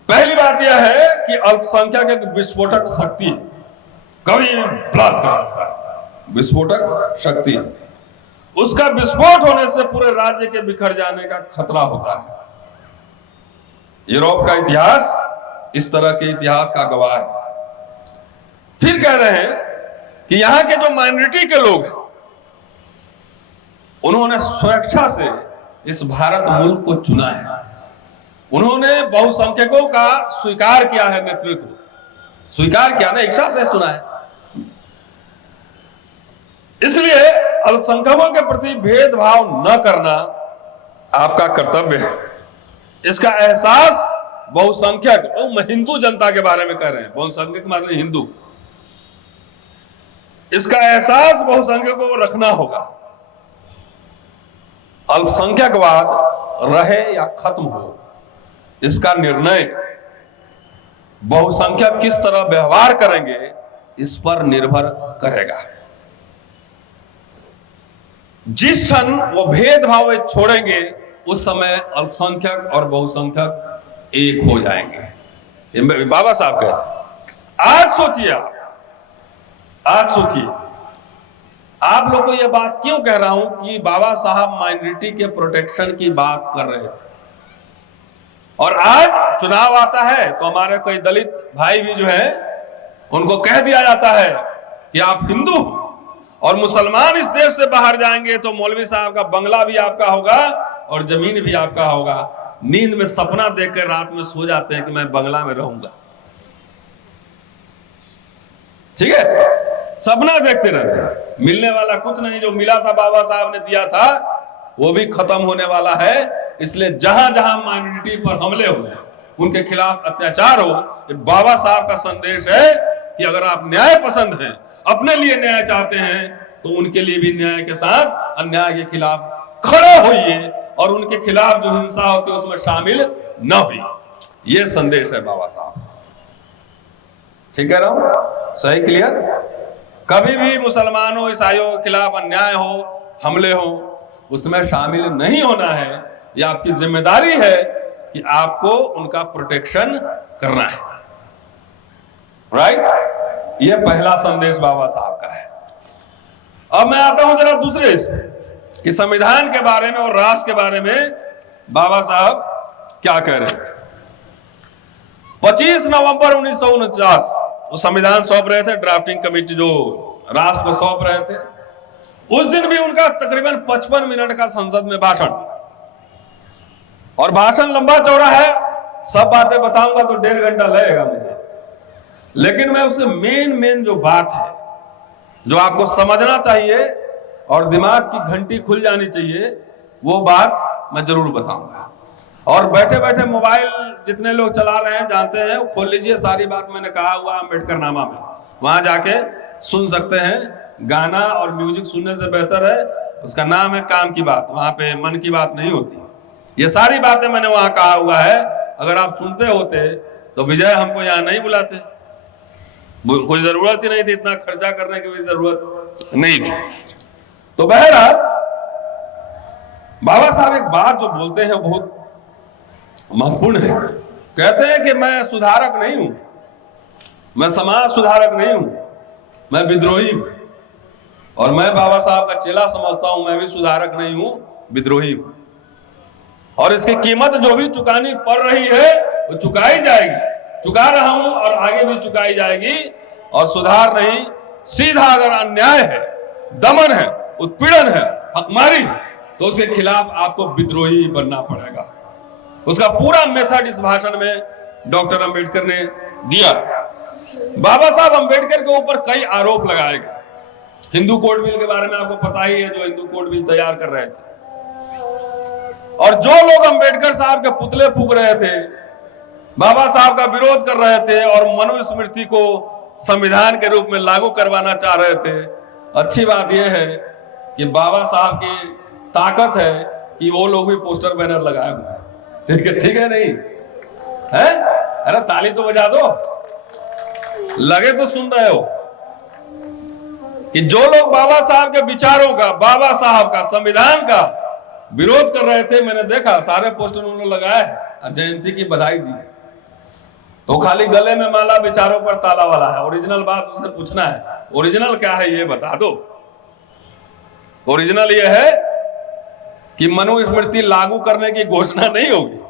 पहली बात यह है कि अल्पसंख्यक एक विस्फोटक शक्ति है, कभी ब्लास्ट कर सकता है, विस्फोटक शक्ति है। उसका विस्फोट होने से पूरे राज्य के बिखर जाने का खतरा होता है। यूरोप का इतिहास इस तरह के इतिहास का गवाह है। फिर कह रहे हैं कि यहां के जो माइनॉरिटी के लोग हैं, उन्होंने स्वेच्छा से इस भारत मुल्क को चुना है। उन्होंने बहुसंख्यकों का स्वीकार किया है, नेतृत्व स्वीकार किया ना, इच्छा से चुना है। इसलिए अल्पसंख्यकों के प्रति भेदभाव न करना आपका कर्तव्य है। इसका एहसास बहुसंख्यक, हिंदू जनता के बारे में कह रहे हैं, बहुसंख्यक मतलब हिंदू, इसका एहसास बहुसंख्यकों को रखना होगा। अल्पसंख्यकवाद रहे या खत्म हो, इसका निर्णय बहुसंख्यक किस तरह व्यवहार करेंगे इस पर निर्भर करेगा। जिस क्षण वो भेदभाव छोड़ेंगे, उस समय अल्पसंख्यक और बहुसंख्यक एक हो जाएंगे। ये बाबा साहब कह रहे हैं। आज सोचिए, आप लोग को यह बात क्यों कह रहा हूं कि बाबा साहब माइनॉरिटी के प्रोटेक्शन की बात कर रहे थे, और आज चुनाव आता है तो हमारे कोई दलित भाई भी जो है, उनको कह दिया जाता है कि आप हिंदू और मुसलमान इस देश से बाहर जाएंगे तो मौलवी साहब का बंगला भी आपका होगा और जमीन भी आपका होगा। नींद में सपना देखकर रात में सो जाते हैं कि मैं बंगला में रहूंगा। ठीक है, सपना देखते रहते हैं। मिलने वाला कुछ नहीं, जो मिला था बाबा साहब ने दिया था वो भी खत्म होने वाला है। इसलिए जहां जहां माइनॉरिटी पर हमले हुए, उनके खिलाफ अत्याचार हो। ये बाबा साहब का संदेश है कि अगर आप न्याय पसंद हैं, अपने लिए न्याय चाहते हैं, तो उनके लिए भी न्याय के साथ अन्याय के खिलाफ खड़े होइए और उनके खिलाफ जो हिंसा होती है उसमें शामिल न होइए। ये संदेश है बाबा साहब। ठीक है ना? सही, क्लियर? कभी भी मुसलमानों ईसाइयों के खिलाफ अन्याय हो, हमले हो, उसमें शामिल नहीं होना है। यह आपकी जिम्मेदारी है कि आपको उनका प्रोटेक्शन करना है। राइट? यह पहला संदेश बाबा साहब का है। अब मैं आता हूं जरा दूसरे इसमें कि संविधान के बारे में और राष्ट्र के बारे में बाबा साहब क्या कह रहे थे। 25 नवंबर 1949 वो संविधान सौंप रहे थे, ड्राफ्टिंग कमेटी जो राष्ट्र को सौंप रहे थे। उस दिन भी उनका तकरीबन 55 मिनट का संसद में भाषण, और भाषण लंबा चौड़ा है, सब बातें बताऊंगा तो 1.5 घंटा लगेगा मुझे, लेकिन मैं उससे मेन जो बात है, जो आपको समझना चाहिए और दिमाग की घंटी खुल जानी चाहिए, वो बात मैं जरूर बताऊंगा। और बैठे बैठे मोबाइल जितने लोग चला रहे हैं जानते हैं, वो खोल लीजिए, सारी बात मैंने कहा हुआ अम्बेडकर नामा में, वहां जाके सुन सकते हैं। गाना और म्यूजिक सुनने से बेहतर है, उसका नाम है काम की बात, वहां पे मन की बात नहीं होती। ये सारी बातें मैंने वहां कहा हुआ है। अगर आप सुनते होते तो विजय हमको यहाँ नहीं बुलाते, कोई जरूरत ही नहीं थी, इतना खर्चा करने की भी जरूरत नहीं थी। तो बहरहाल बाबा साहब एक बात जो बोलते हैं बहुत महत्वपूर्ण है। कहते हैं कि मैं सुधारक नहीं हूं, मैं समाज सुधारक नहीं हूं, मैं विद्रोही हूं। और मैं बाबा साहब का चेला समझता हूं, मैं भी सुधारक नहीं हूं, विद्रोही हूं। और इसकी कीमत जो भी चुकानी पड़ रही है वो चुकाई जाएगी, चुका रहा हूं और आगे भी चुकाई जाएगी। और सुधार नहीं, सीधा अगर अन्याय है, दमन है, उत्पीड़न है, हकमारी है, तो उसके खिलाफ आपको विद्रोही बनना पड़ेगा। उसका पूरा मेथड इस भाषण में डॉक्टर अंबेडकर ने दिया। बाबा साहब अंबेडकर के ऊपर कई आरोप लगाए गए। हिंदू कोड बिल के बारे में आपको पता ही है, जो हिंदू कोड बिल तैयार कर रहे थे, और जो लोग अंबेडकर साहब के पुतले फूंक रहे थे, बाबा साहब का विरोध कर रहे थे और मनुस्मृति को संविधान के रूप में लागू करवाना चाह रहे थे। अच्छी बात यह है कि बाबा साहब की ताकत है कि वो लोग भी पोस्टर बैनर लगाए हुए हैं। ठीक है नहीं है? अरे ताली तो बजा दो, लगे तो सुन रहे हो कि जो लोग बाबा साहब के विचारों का, बाबा साहब का, संविधान का विरोध कर रहे थे, मैंने देखा सारे पोस्टर उन्होंने लगाए, जयंती की बधाई दी। तो खाली गले में माला, विचारों पर ताला वाला है। ओरिजिनल बात उससे पूछना है, ओरिजिनल क्या है ये बता दो। ओरिजिनल ये है कि मनुस्मृति लागू करने की घोषणा नहीं होगी।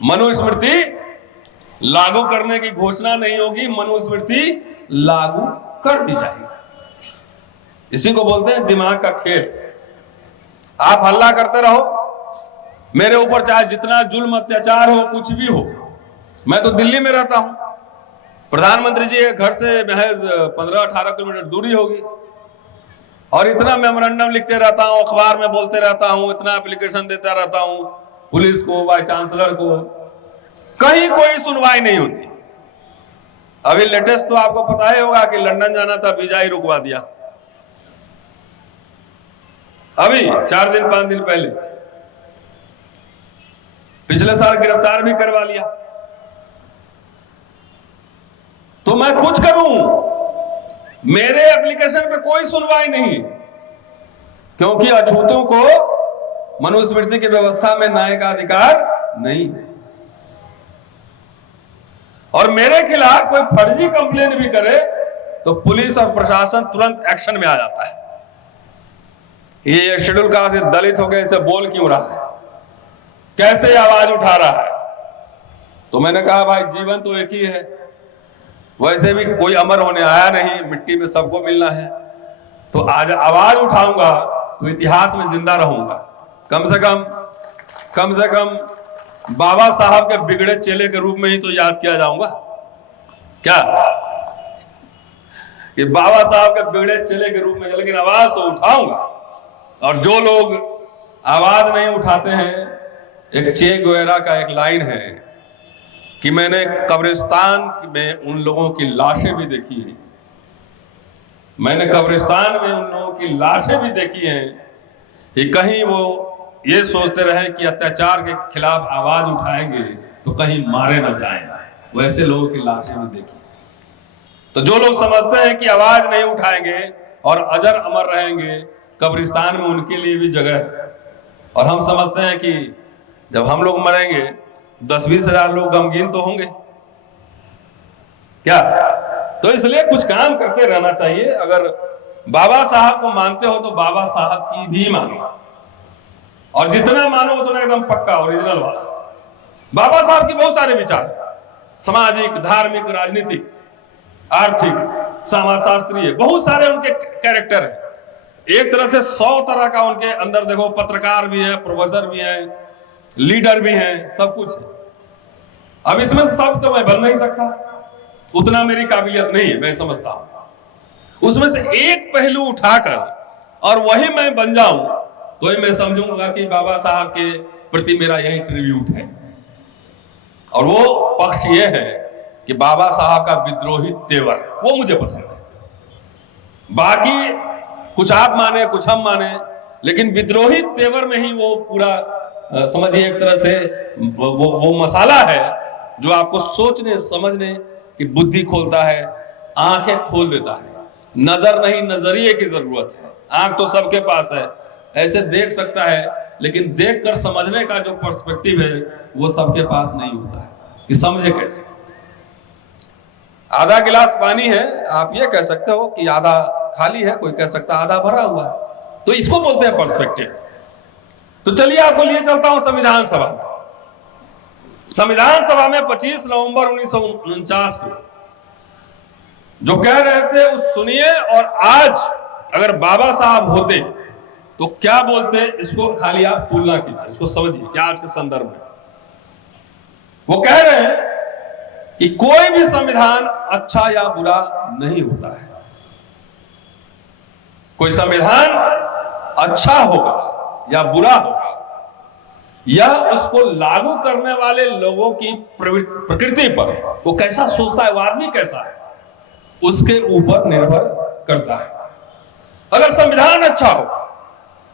मनुस्मृति लागू करने की घोषणा नहीं होगी, मनुस्मृति लागू कर दी जाएगी। इसी को बोलते हैं दिमाग का खेल। आप हल्ला करते रहो, मेरे ऊपर चाहे जितना जुल्म अत्याचार हो, कुछ भी हो। मैं तो दिल्ली में रहता हूं, प्रधानमंत्री जी के घर से महज 15-18 किलोमीटर दूरी होगी, और इतना मेमोरेंडम लिखते रहता हूं, अखबार में बोलते रहता हूं, इतना एप्लीकेशन देता रहता हूं पुलिस को, वाइस चांसलर को, कहीं कोई सुनवाई नहीं होती। अभी लेटेस्ट तो आपको पता ही होगा कि लंदन जाना था, वीजा ही रुकवा दिया। अभी 4 दिन 5 दिन पहले, पिछले साल गिरफ्तार भी करवा लिया। तो मैं कुछ करूं, मेरे एप्लीकेशन पे कोई सुनवाई नहीं, क्योंकि अछूतों को मनुस्मृति की व्यवस्था में न्याय का अधिकार नहीं है। और मेरे खिलाफ कोई फर्जी कंप्लेन भी करे तो पुलिस और प्रशासन तुरंत एक्शन में आ जाता है। ये शेड्यूल कास्ट से दलित हो गए, इसे बोल क्यों रहा है, कैसे आवाज उठा रहा है। तो मैंने कहा भाई जीवन तो एक ही है, वैसे भी कोई अमर होने आया नहीं, मिट्टी में सबको मिलना है। तो आज आवाज उठाऊंगा तो इतिहास में जिंदा रहूंगा। कम से कम बाबा साहब के बिगड़े चेले के रूप में ही तो याद किया जाऊंगा। क्या कि बाबा साहब के बिगड़े चेले के रूप में, लेकिन आवाज तो उठाऊंगा। और जो लोग आवाज नहीं उठाते हैं एक चे गुवेरा का एक लाइन है कि मैंने कब्रिस्तान में उन लोगों की लाशें भी देखी हैं, मैंने कब्रिस्तान में उन लोगों की लाशें भी देखी हैं कि कहीं वो ये सोचते रहे कि अत्याचार के खिलाफ आवाज उठाएंगे तो कहीं मारे न जाएं, वैसे लोगों की लाशें भी देखी। तो जो लोग समझते हैं कि आवाज नहीं उठाएंगे और अजर अमर रहेंगे, कब्रिस्तान में उनके लिए भी जगह है। और हम समझते हैं कि जब हम लोग मरेंगे 10-20 हजार लोग गमगीन तो होंगे क्या? तो इसलिए कुछ काम करते रहना चाहिए। अगर बाबा साहब को मानते हो तो बाबा साहब की भी मानो, और जितना मानो उतना एकदम पक्का ओरिजिनल वाला। बाबा साहब के बहुत सारे विचार, सामाजिक, धार्मिक, राजनीतिक, आर्थिक, समाजशास्त्रीय, बहुत सारे उनके कैरेक्टर है। एक तरह से 100 तरह का उनके अंदर देखो, पत्रकार भी है, प्रोफेसर भी है, लीडर भी है, सब कुछ है। अब इसमें सब तो मैं बन नहीं सकता, उतना मेरी काबिलियत नहीं है, मैं समझता हूं। उसमें से एक पहलू उठाकर और वही मैं बन जाऊं तो मैं समझूंगा कि बाबा साहब के प्रति मेरा यही ट्रिब्यूट है। और वो पक्ष ये है कि बाबा साहब का विद्रोही तेवर, वो मुझे पसंद है। बाकी कुछ आप माने, कुछ हम माने, लेकिन विद्रोही तेवर में ही वो पूरा समझिए एक तरह से वो मसाला है जो आपको सोचने समझने की बुद्धि खोलता है, आंखें खोल देता है। नजर नहीं, नजरिए की जरूरत है। आंख तो सबके पास है, ऐसे देख सकता है, लेकिन देखकर समझने का जो पर्सपेक्टिव है वो सबके पास नहीं होता है कि समझे कैसे। आधा गिलास पानी है, आप ये कह सकते हो कि आधा खाली है, कोई कह सकता है आधा भरा हुआ है, तो इसको बोलते हैं पर्सपेक्टिव। तो चलिए आपको लिए चलता हूं संविधान सभा में। संविधान सभा में 25 नवंबर 1949 को जो कह रहे थे उस सुनिए, और आज अगर बाबा साहब होते तो क्या बोलते, इसको खाली आप तुलना कीजिए, इसको समझिए कि आज के संदर्भ में वो कह रहे हैं कि कोई भी संविधान अच्छा या बुरा नहीं होता है। कोई संविधान अच्छा होगा या बुरा होगा, यह उसको लागू करने वाले लोगों की प्रकृति पर, वो कैसा सोचता है, वो आदमी कैसा है, उसके ऊपर निर्भर करता है। अगर संविधान अच्छा हो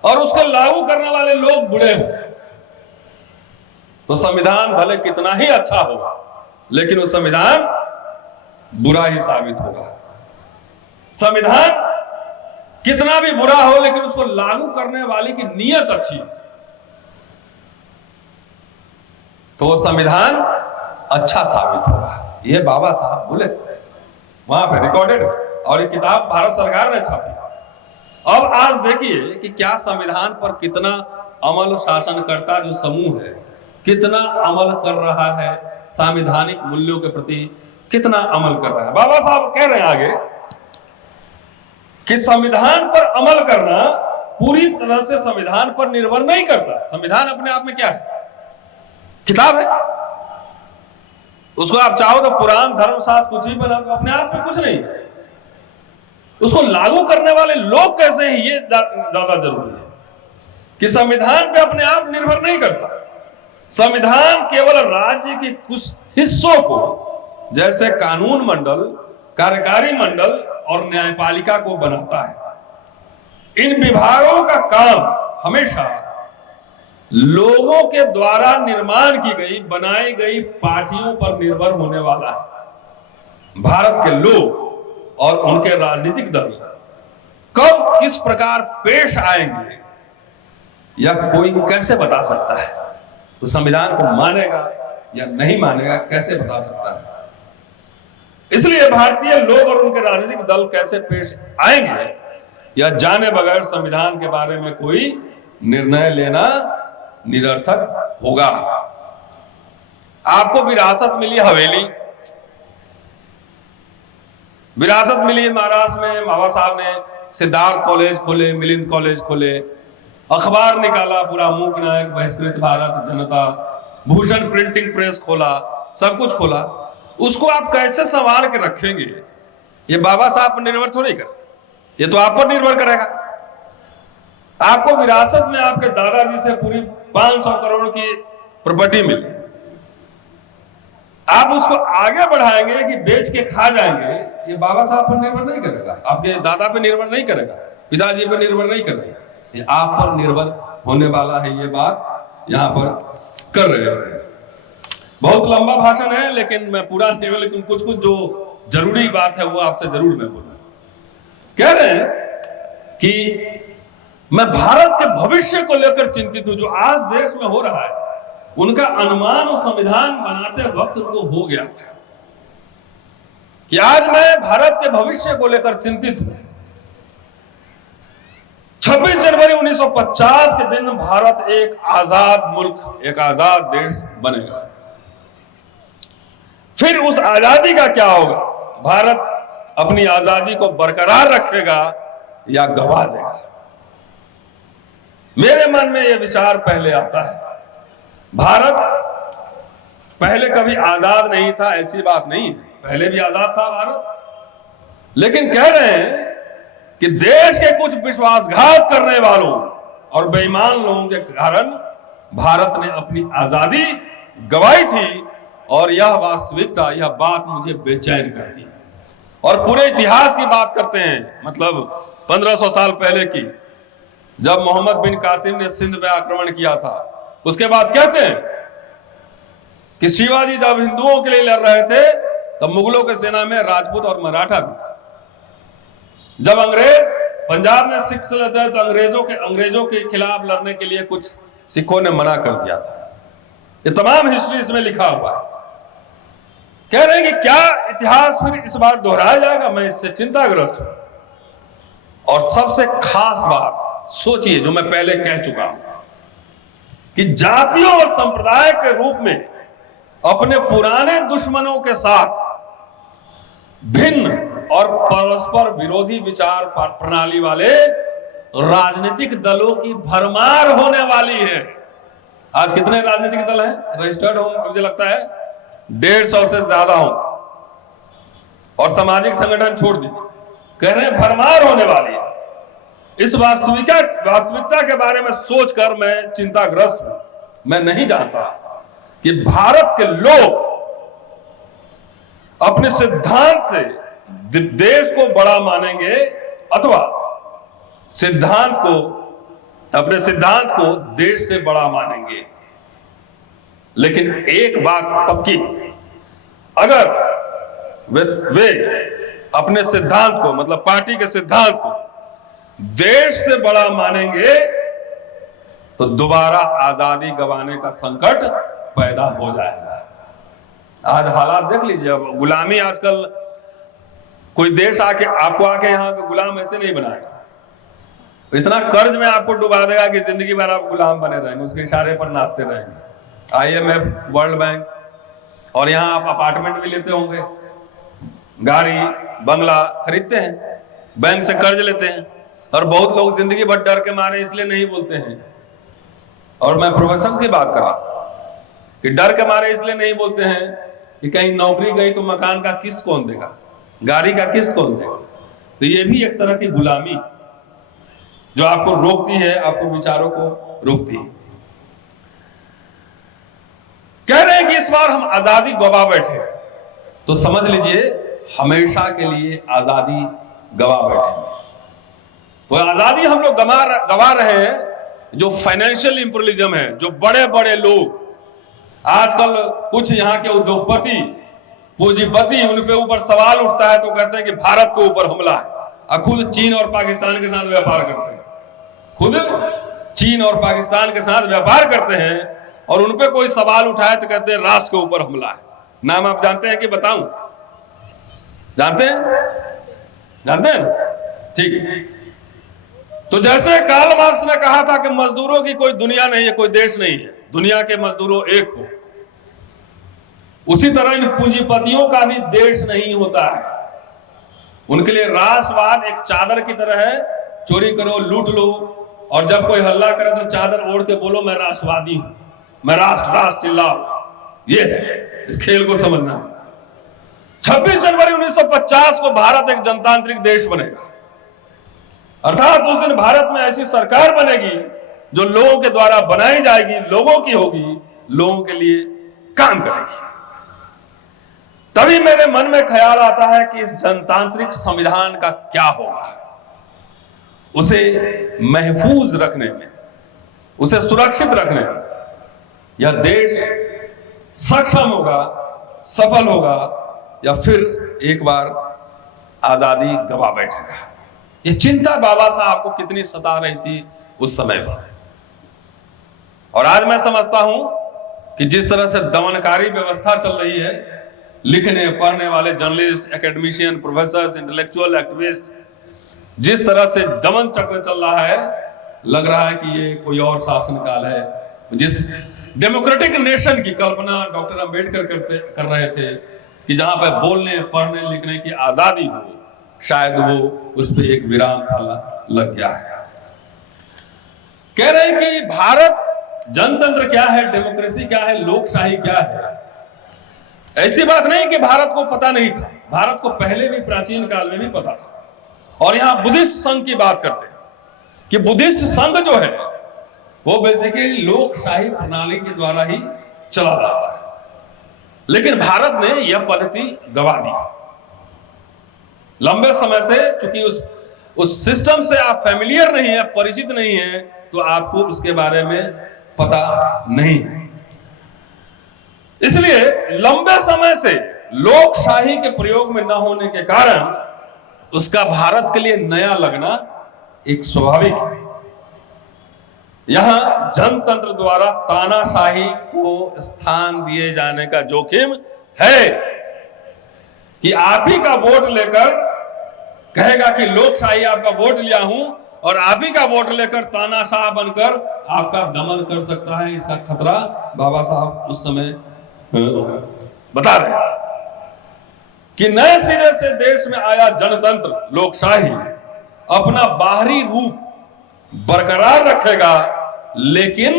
और उसको लागू करने वाले लोग बुरे हो तो संविधान भले कितना ही अच्छा होगा, लेकिन वो संविधान बुरा ही साबित होगा। संविधान कितना भी बुरा हो, लेकिन उसको लागू करने वाले की नीयत अच्छी हो तो वो संविधान अच्छा साबित होगा। ये बाबा साहब बोले, वहां पे रिकॉर्डेड है, और ये किताब भारत सरकार ने छापी। अब आज देखिए कि क्या संविधान पर कितना अमल शासनकर्ता जो समूह है कितना अमल कर रहा है, संवैधानिक मूल्यों के प्रति कितना अमल कर रहा है। बाबा साहब कह रहे हैं आगे कि संविधान पर अमल करना पूरी तरह से संविधान पर निर्भर नहीं करता। संविधान अपने आप में क्या है, किताब है, उसको आप चाहो तो पुराण धर्मशास्त्र कुछ भी बना दो, अपने आप में कुछ नहीं है। उसको लागू करने वाले लोग कैसे हैं, ये ज्यादा जरूरी है कि संविधान पे अपने आप निर्भर नहीं करता। संविधान केवल राज्य के कुछ हिस्सों को, जैसे कानून मंडल, कार्यकारी मंडल और न्यायपालिका को बनाता है। इन विभागों का काम हमेशा लोगों के द्वारा निर्माण की गई, बनाई गई पार्टियों पर निर्भर होने वाला है। भारत के लोग और उनके राजनीतिक दल कब किस प्रकार पेश आएंगे या कोई कैसे बता सकता है? तो संविधान को मानेगा या नहीं मानेगा कैसे बता सकता है? इसलिए भारतीय लोग और उनके राजनीतिक दल कैसे पेश आएंगे या जाने बगैर संविधान के बारे में कोई निर्णय लेना निरर्थक होगा। आपको विरासत मिली हवेली, विरासत मिली महाराष्ट्र में, बाबा साहब ने सिद्धार्थ कॉलेज खोले, मिलिंद कॉलेज खोले, अखबार निकाला पूरा, मूक नायक, बहिष्कृत भारत जनता, भूषण प्रिंटिंग प्रेस खोला, सब कुछ खोला। उसको आप कैसे संवार के रखेंगे, ये बाबा साहब पर निर्भर थोड़ी कर, ये तो आप पर निर्भर करेगा। आपको विरासत में आपके दादाजी से पूरी 500 करोड़ की प्रॉपर्टी मिली, आप उसको आगे बढ़ाएंगे कि बेच के खा जाएंगे, ये बाबा साहब पर निर्भर नहीं करेगा, आपके दादा पे निर्भर नहीं करेगा, पिताजी पर निर्भर नहीं करेगा, ये आप पर निर्भर होने वाला है। ये बात यहां पर कर रहे थे। बहुत लंबा भाषण है लेकिन मैं पूरा नहीं, लेकिन कुछ कुछ जो जरूरी बात है वो आपसे जरूर मैं बोलूं। कह रहे हैं कि मैं भारत के भविष्य को लेकर चिंतित हूं। जो आज देश में हो रहा है उनका अनुमान और संविधान बनाते वक्त उनको हो गया था कि आज मैं भारत के भविष्य को लेकर चिंतित हूं। 26 जनवरी 1950 के दिन भारत एक आजाद मुल्क, एक आजाद देश बनेगा। फिर उस आजादी का क्या होगा? भारत अपनी आजादी को बरकरार रखेगा या गवा देगा? मेरे मन में यह विचार पहले आता है। भारत पहले कभी आजाद नहीं था, ऐसी बात नहीं है, पहले भी आजाद था भारत, लेकिन कह रहे हैं कि देश के कुछ विश्वासघात करने वालों और बेईमान लोगों के कारण भारत ने अपनी आजादी गंवाई थी। और यह वास्तविकता, यह बात मुझे बेचैन करती है। और पूरे इतिहास की बात करते हैं, मतलब 1500 साल पहले की, जब मोहम्मद बिन कासिम ने सिंध पे आक्रमण किया था, उसके बाद कहते हैं कि शिवाजी जब हिंदुओं के लिए लड़ रहे थे तब मुगलों के सेना में राजपूत और मराठा भी था। जब अंग्रेज पंजाब में सिख से लड़ते तो अंग्रेजों के खिलाफ लड़ने के लिए कुछ सिखों ने मना कर दिया था। ये तमाम हिस्ट्री इसमें लिखा हुआ है। कह रहे हैं कि क्या इतिहास फिर इस बार दोहराया जाएगा? मैं इससे चिंताग्रस्त हूं। और सबसे खास बात सोचिए, जो मैं पहले कह चुका हूं कि जातियों और संप्रदाय के रूप में अपने पुराने दुश्मनों के साथ भिन्न और परस्पर विरोधी विचार प्रणाली वाले राजनीतिक दलों की भरमार होने वाली है। आज कितने राजनीतिक दल हैं रजिस्टर्ड? हो मुझे लगता है 150 से ज्यादा हो, और सामाजिक संगठन छोड़ दीजिए। कह रहे हैं भरमार होने वाली है। इस वास्तविकता के बारे में सोचकर मैं चिंताग्रस्त हूं। मैं नहीं जानता कि भारत के लोग अपने सिद्धांत से देश को बड़ा मानेंगे अथवा अपने सिद्धांत को देश से बड़ा मानेंगे। लेकिन एक बात पक्की, अगर वे अपने सिद्धांत को, मतलब पार्टी के सिद्धांत को देश से बड़ा मानेंगे तो दोबारा आजादी गंवाने का संकट पैदा हो जाएगा। आज हालात देख लीजिए। अब गुलामी, आजकल कोई देश आपको आके यहां के गुलाम ऐसे नहीं बनाएगा, इतना कर्ज में आपको डुबा देगा कि जिंदगी भर आप गुलाम बने रहेंगे, उसके इशारे पर नाचते रहेंगे। IMF, वर्ल्ड बैंक, और यहां आप अपार्टमेंट भी लेते होंगे, गाड़ी बंगला खरीदते हैं, बैंक से कर्ज लेते हैं, और बहुत लोग जिंदगी भर डर के मारे इसलिए नहीं बोलते हैं। और मैं प्रोफेसर की बात कर रहा हूं कि डर के मारे इसलिए नहीं बोलते हैं कि कहीं नौकरी गई तो मकान का किस्त कौन देगा, गाड़ी का किस्त कौन देगा। तो ये भी एक तरह की गुलामी जो आपको रोकती है, आपको विचारों को रोकती है। कह रहे हैं कि इस बार हम आजादी गवा बैठे, तो समझ लीजिए हमेशा के लिए आजादी गवा बैठे। तो आजादी हम लोग गवा रहे हैं। जो फाइनेंशियल इंप्लुअलिज्म है, जो बड़े बड़े लोग आजकल, कुछ यहाँ के उद्योगपति पूंजीपति, उन पे ऊपर सवाल उठता है तो कहते हैं कि भारत के ऊपर हमला है। खुद चीन और पाकिस्तान के साथ व्यापार करते हैं, खुद चीन और पाकिस्तान के साथ व्यापार करते हैं, और उन पे कोई सवाल उठाए तो कहते हैं राष्ट्र के ऊपर हमला है। नाम आप जानते हैं कि बताऊं? जानते हैं? ठीक है। तो जैसे कार्ल मार्क्स ने कहा था कि मजदूरों की कोई दुनिया नहीं है, कोई देश नहीं है, दुनिया के मजदूरों एक हो, उसी तरह इन पूंजीपतियों का भी देश नहीं होता है। उनके लिए राष्ट्रवाद एक चादर की तरह है, चोरी करो, लूट लो, और जब कोई हल्ला करे तो चादर ओढ़ के बोलो मैं राष्ट्रवादी हूं, मैं राष्ट्र चिल्लाओ। ये है, इस खेल को समझना है। 26 जनवरी 1950 को भारत एक जनतांत्रिक देश बनेगा, अर्थात उस दिन भारत में ऐसी सरकार बनेगी जो लोगों के द्वारा बनाई जाएगी, लोगों की होगी, लोगों के लिए काम करेगी। तभी मेरे मन में ख्याल आता है कि इस जनतांत्रिक संविधान का क्या होगा। उसे महफूज रखने में, उसे सुरक्षित रखने में यह देश सक्षम होगा, सफल होगा, या फिर एक बार आजादी गवा बैठेगा। ये चिंता बाबा साहब को कितनी सता रही थी उस समय में। और आज मैं समझता हूं कि जिस तरह से दमनकारी व्यवस्था चल रही है, लिखने पढ़ने वाले journalist, academician, professor, intellectual activist, जिस तरह से दमन चक्र चल रहा है, लग रहा है कि ये कोई और शासनकाल है। जिस डेमोक्रेटिक नेशन की कल्पना डॉक्टर अंबेडकर कर रहे थे कि जहां पर बोलने पढ़ने लिखने की आजादी हो, शायद वो उस पर एक विराम सा लग गया है। कह रहे हैं कि भारत जनतंत्र क्या है, डेमोक्रेसी क्या है, लोकशाही क्या है। ऐसी बात नहीं कि भारत को पता नहीं था, भारत को पहले भी प्राचीन काल में भी पता था। और यहां बुद्धिस्ट संघ की बात करते हैं कि बुद्धिस्ट संघ जो है वो बेसिकली लोकशाही प्रणाली के द्वारा ही चला जाता है, लेकिन भारत ने यह पद्धति गवा दी। लंबे समय से चूंकि उस सिस्टम से आप फैमिलियर नहीं है, परिचित नहीं है, तो आपको उसके बारे में पता नहीं है। इसलिए लंबे समय से लोकशाही के प्रयोग में न होने के कारण उसका भारत के लिए नया लगना एक स्वाभाविक है। यहां जनतंत्र द्वारा तानाशाही को स्थान दिए जाने का जोखिम है कि आप ही का वोट लेकर कहेगा कि लोकशाही आपका वोट लिया हूं, और आप ही का वोट लेकर तानाशाह बनकर आपका दमन कर सकता है। इसका खतरा बाबा साहब उस समय बता रहे थे कि नए सिरे से देश में आया जनतंत्र लोकशाही अपना बाहरी रूप बरकरार रखेगा, लेकिन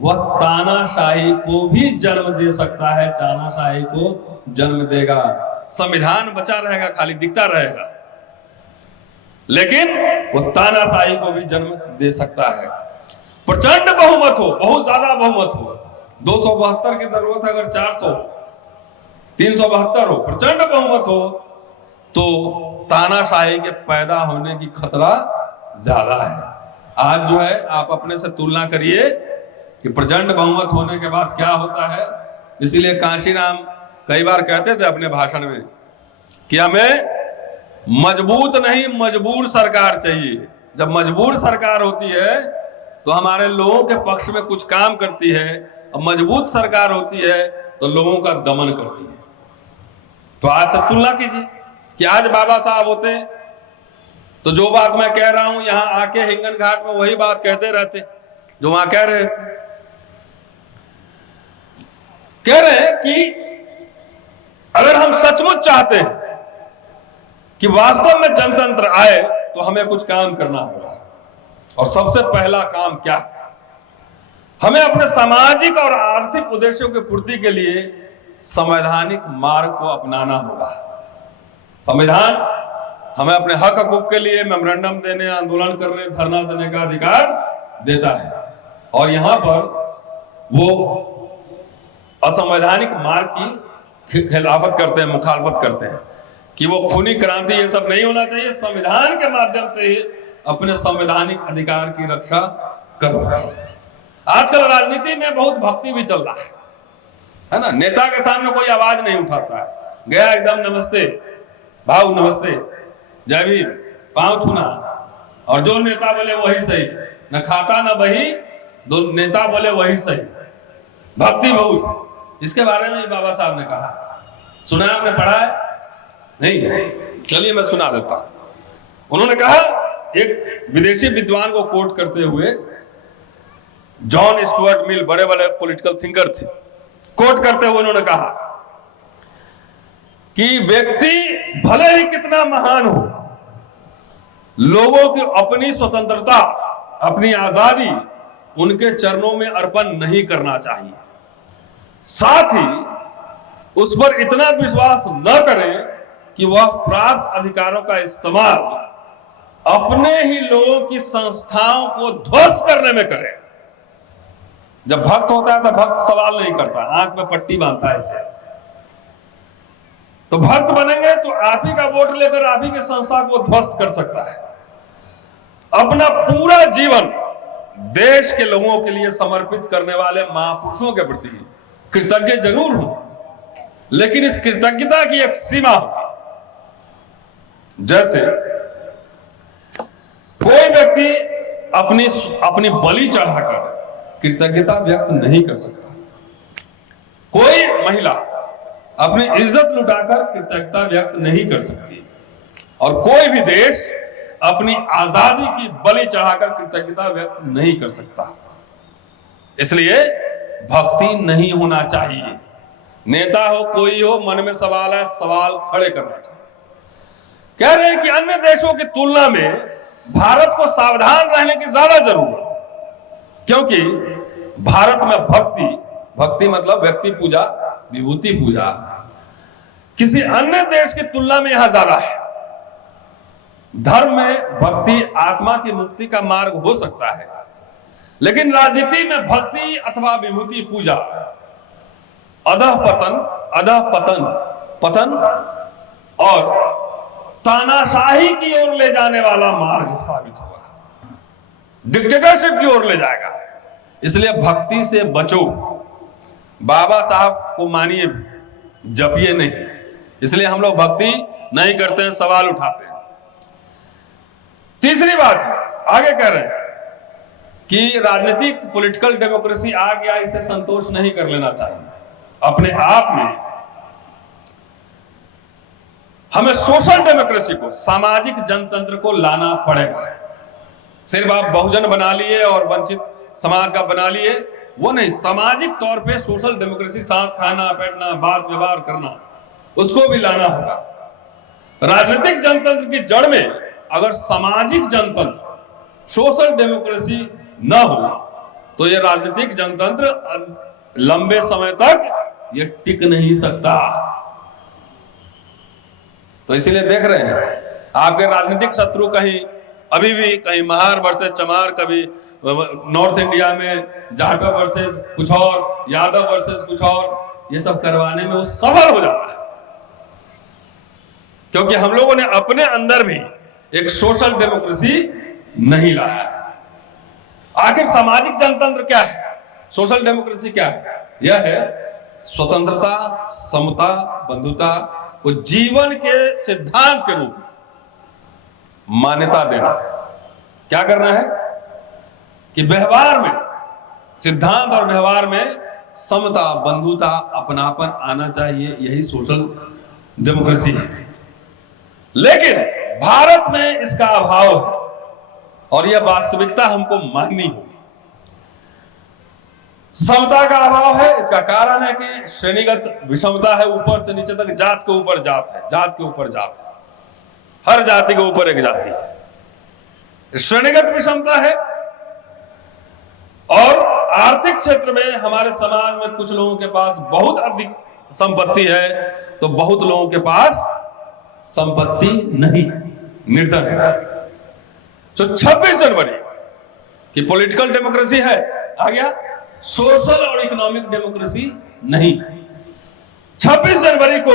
वह तानाशाही को भी जन्म दे सकता है, तानाशाही को जन्म देगा। संविधान बचा रहेगा, खाली दिखता रहेगा, लेकिन वो तानाशाही को भी जन्म दे सकता है। प्रचंड बहुमत हो, बहुत ज्यादा बहुमत हो, 272 की जरूरत है, अगर 400 372 हो, प्रचंड बहुमत हो, तो तानाशाही के पैदा होने की खतरा ज्यादा है। आज जो है आप अपने से तुलना करिए कि प्रचंड बहुमत होने के बाद क्या होता है। इसीलिए कांशीराम कई बार कहते थे अपने भाषण में कि हमें मजबूत नहीं मजबूर सरकार चाहिए। जब मजबूर सरकार होती है तो हमारे लोगों के पक्ष में कुछ काम करती है, और मजबूत सरकार होती है तो लोगों का दमन करती है। तो आज से तुलना कीजिए कि आज बाबा साहब होते तो जो बात मैं कह रहा हूं यहां आके हिंगन घाट में वही बात कहते रहते जो वहां कह रहे थे। कह रहे हैं कि अगर हम सचमुच चाहते हैं कि वास्तव में जनतंत्र आए तो हमें कुछ काम करना होगा। और सबसे पहला काम क्या? हमें अपने सामाजिक और आर्थिक उद्देश्यों की पूर्ति के लिए संवैधानिक मार्ग को अपनाना होगा। संविधान हमें अपने हक हकूक के लिए मेमोरेंडम देने, आंदोलन करने, धरना देने का अधिकार देता है, और यहां पर वो असंवैधानिक मार्ग की खिलाफत करते हैं, मुखालफत करते हैं कि वो खूनी क्रांति ये सब नहीं होना चाहिए। संविधान के माध्यम से ही अपने संवैधानिक अधिकार की रक्षा करो। आजकल राजनीति में बहुत भक्ति भी चल रहा है ना। नेता के सामने कोई आवाज नहीं उठाता है, गया एकदम नमस्ते भाऊ, नमस्ते, जय भीम, पांव छूना, और जो नेता बोले वही सही, न खाता न बही, दो नेता बोले वही सही। भक्ति बहुत, इसके बारे में बाबा साहब ने कहा, सुना आपने, पढ़ा है? नहीं, चलिए मैं सुना देता हूं। उन्होंने कहा, एक विदेशी विद्वान को कोट करते हुए, जॉन स्टुअर्ट मिल बड़े बड़े पॉलिटिकल थिंकर थे, कोट करते हुए उन्होंने कहा कि व्यक्ति भले ही कितना महान हो, लोगों की अपनी स्वतंत्रता, अपनी आजादी उनके चरणों में अर्पण नहीं करना चाहिए। साथ ही उस पर इतना विश्वास न करें कि वह प्राप्त अधिकारों का इस्तेमाल अपने ही लोगों की संस्थाओं को ध्वस्त करने में करे। जब भक्त होता है तो भक्त सवाल नहीं करता, आंख में पट्टी बांधता है इसे। तो भक्त बनेंगे तो आप ही का वोट लेकर आप ही की संस्था को ध्वस्त कर सकता है। अपना पूरा जीवन देश के लोगों के लिए समर्पित करने वाले महापुरुषों के प्रति कृतज्ञ जरूर हूं, लेकिन इस कृतज्ञता की एक सीमा होती है। जैसे कोई व्यक्ति अपनी बलि चढ़ाकर कृतज्ञता व्यक्त नहीं कर सकता, कोई महिला अपनी इज्जत लुटाकर कृतज्ञता व्यक्त नहीं कर सकती, और कोई भी देश अपनी आजादी की बलि चढ़ाकर कृतज्ञता व्यक्त नहीं कर सकता। इसलिए भक्ति नहीं होना चाहिए। नेता हो कोई हो, मन में सवाल है, सवाल खड़े करना चाहिए। कह रहे हैं कि अन्य देशों की तुलना में भारत को सावधान रहने की ज्यादा जरूरत है, क्योंकि भारत में भक्ति मतलब व्यक्ति पूजा, विभूति पूजा किसी अन्य देश की तुलना में यहां ज्यादा है। धर्म में भक्ति आत्मा की मुक्ति का मार्ग हो सकता है, लेकिन राजनीति में भक्ति अथवा विभूति पूजा पतन और तानाशाही की ओर ले जाने वाला मार्ग साबित होगा, डिक्टेटरशिप की ओर ले जाएगा। इसलिए भक्ति से बचो। बाबा साहब को मानिए, जपिए नहीं। इसलिए हम लोग भक्ति नहीं करते हैं, सवाल उठाते हैं। तीसरी बात है, आगे कह रहे हैं कि राजनीतिक पॉलिटिकल डेमोक्रेसी आ गया, इसे संतोष नहीं कर लेना चाहिए। अपने आप में हमें सोशल डेमोक्रेसी को, सामाजिक जनतंत्र को लाना पड़ेगा। सिर्फ आप बहुजन बना लिए और वंचित समाज का बना लिए, वो नहीं। सामाजिक तौर पे सोशल डेमोक्रेसी, साथ खाना बैठना, बात व्यवहार करना, उसको भी लाना होगा। राजनीतिक जनतंत्र की जड़ में अगर सामाजिक जनतंत्र, सोशल डेमोक्रेसी न हो तो यह राजनीतिक जनतंत्र लंबे समय तक ये टिक नहीं सकता। तो इसीलिए देख रहे हैं आपके राजनीतिक शत्रु कहीं अभी भी कहीं महार वर्सेस चमार, कभी नॉर्थ इंडिया में जाटव वर्सेस कुछ और, यादव वर्सेस कुछ और, ये सब करवाने में वो सफल हो जाता है, क्योंकि हम लोगों ने अपने अंदर भी एक सोशल डेमोक्रेसी नहीं लाया है। आखिर सामाजिक जनतंत्र क्या है, सोशल डेमोक्रेसी क्या है? यह है स्वतंत्रता, समता, बंधुता को जीवन के सिद्धांत के रूप में मान्यता देना। क्या करना है कि व्यवहार में, सिद्धांत और व्यवहार में समता, बंधुता, अपनापन आना चाहिए। यही सोशल डेमोक्रेसी है। लेकिन भारत में इसका अभाव है और यह वास्तविकता हमको माननी होगी। समता का अभाव है। इसका कारण है कि श्रेणीगत विषमता है, ऊपर से नीचे तक, जात के ऊपर जात है, जात के ऊपर जात है, हर जाति के ऊपर एक जाति है, श्रेणीगत विषमता है। और आर्थिक क्षेत्र में हमारे समाज में कुछ लोगों के पास बहुत अधिक संपत्ति है तो बहुत लोगों के पास संपत्ति नहीं, निर्धन है। तो 26 जनवरी की पॉलिटिकल डेमोक्रेसी है, आ गया। सोशल और इकोनॉमिक डेमोक्रेसी नहीं। 26 जनवरी को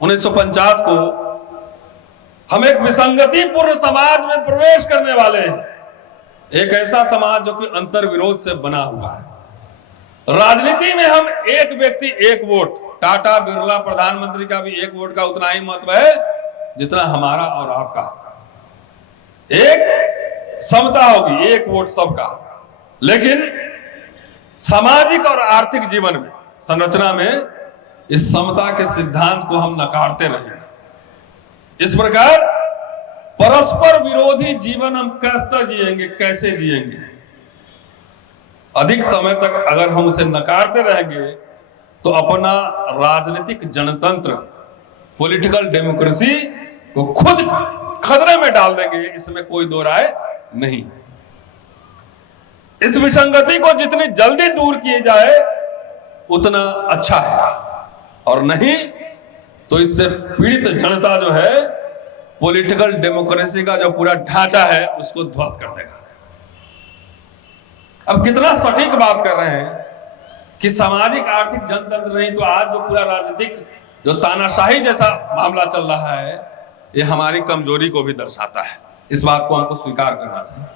1950 को हम एक विसंगतिपूर्ण समाज में प्रवेश करने वाले हैं। एक ऐसा समाज जो कि अंतर विरोध से बना हुआ है। राजनीति में हम एक व्यक्ति एक वोट, टाटा बिरला प्रधानमंत्री का भी एक वोट का उतना ही महत्व है जितना हमारा और आपका। एक समता होगी, एक वोट सबका। लेकिन सामाजिक और आर्थिक जीवन में, संरचना में इस समता के सिद्धांत को हम नकारते रहेंगे। इस प्रकार परस्पर विरोधी जीवन हम कैसे जिएंगे? अधिक समय तक अगर हम उसे नकारते रहेंगे तो अपना राजनीतिक जनतंत्र, पॉलिटिकल डेमोक्रेसी को खुद खतरे में डाल देंगे, इसमें कोई दो राय नहीं। इस विसंगति को जितनी जल्दी दूर किए जाए उतना अच्छा है, और नहीं तो इससे पीड़ित जनता जो है पॉलिटिकल डेमोक्रेसी का जो पूरा ढांचा है उसको ध्वस्त कर देगा। अब कितना सटीक बात कर रहे हैं कि सामाजिक आर्थिक जनतंत्र नहीं, तो आज जो पूरा राजनीतिक जो तानाशाही जैसा मामला चल रहा है, ये हमारी कमजोरी को भी दर्शाता है। इस बात को हमको स्वीकार करना चाहिए।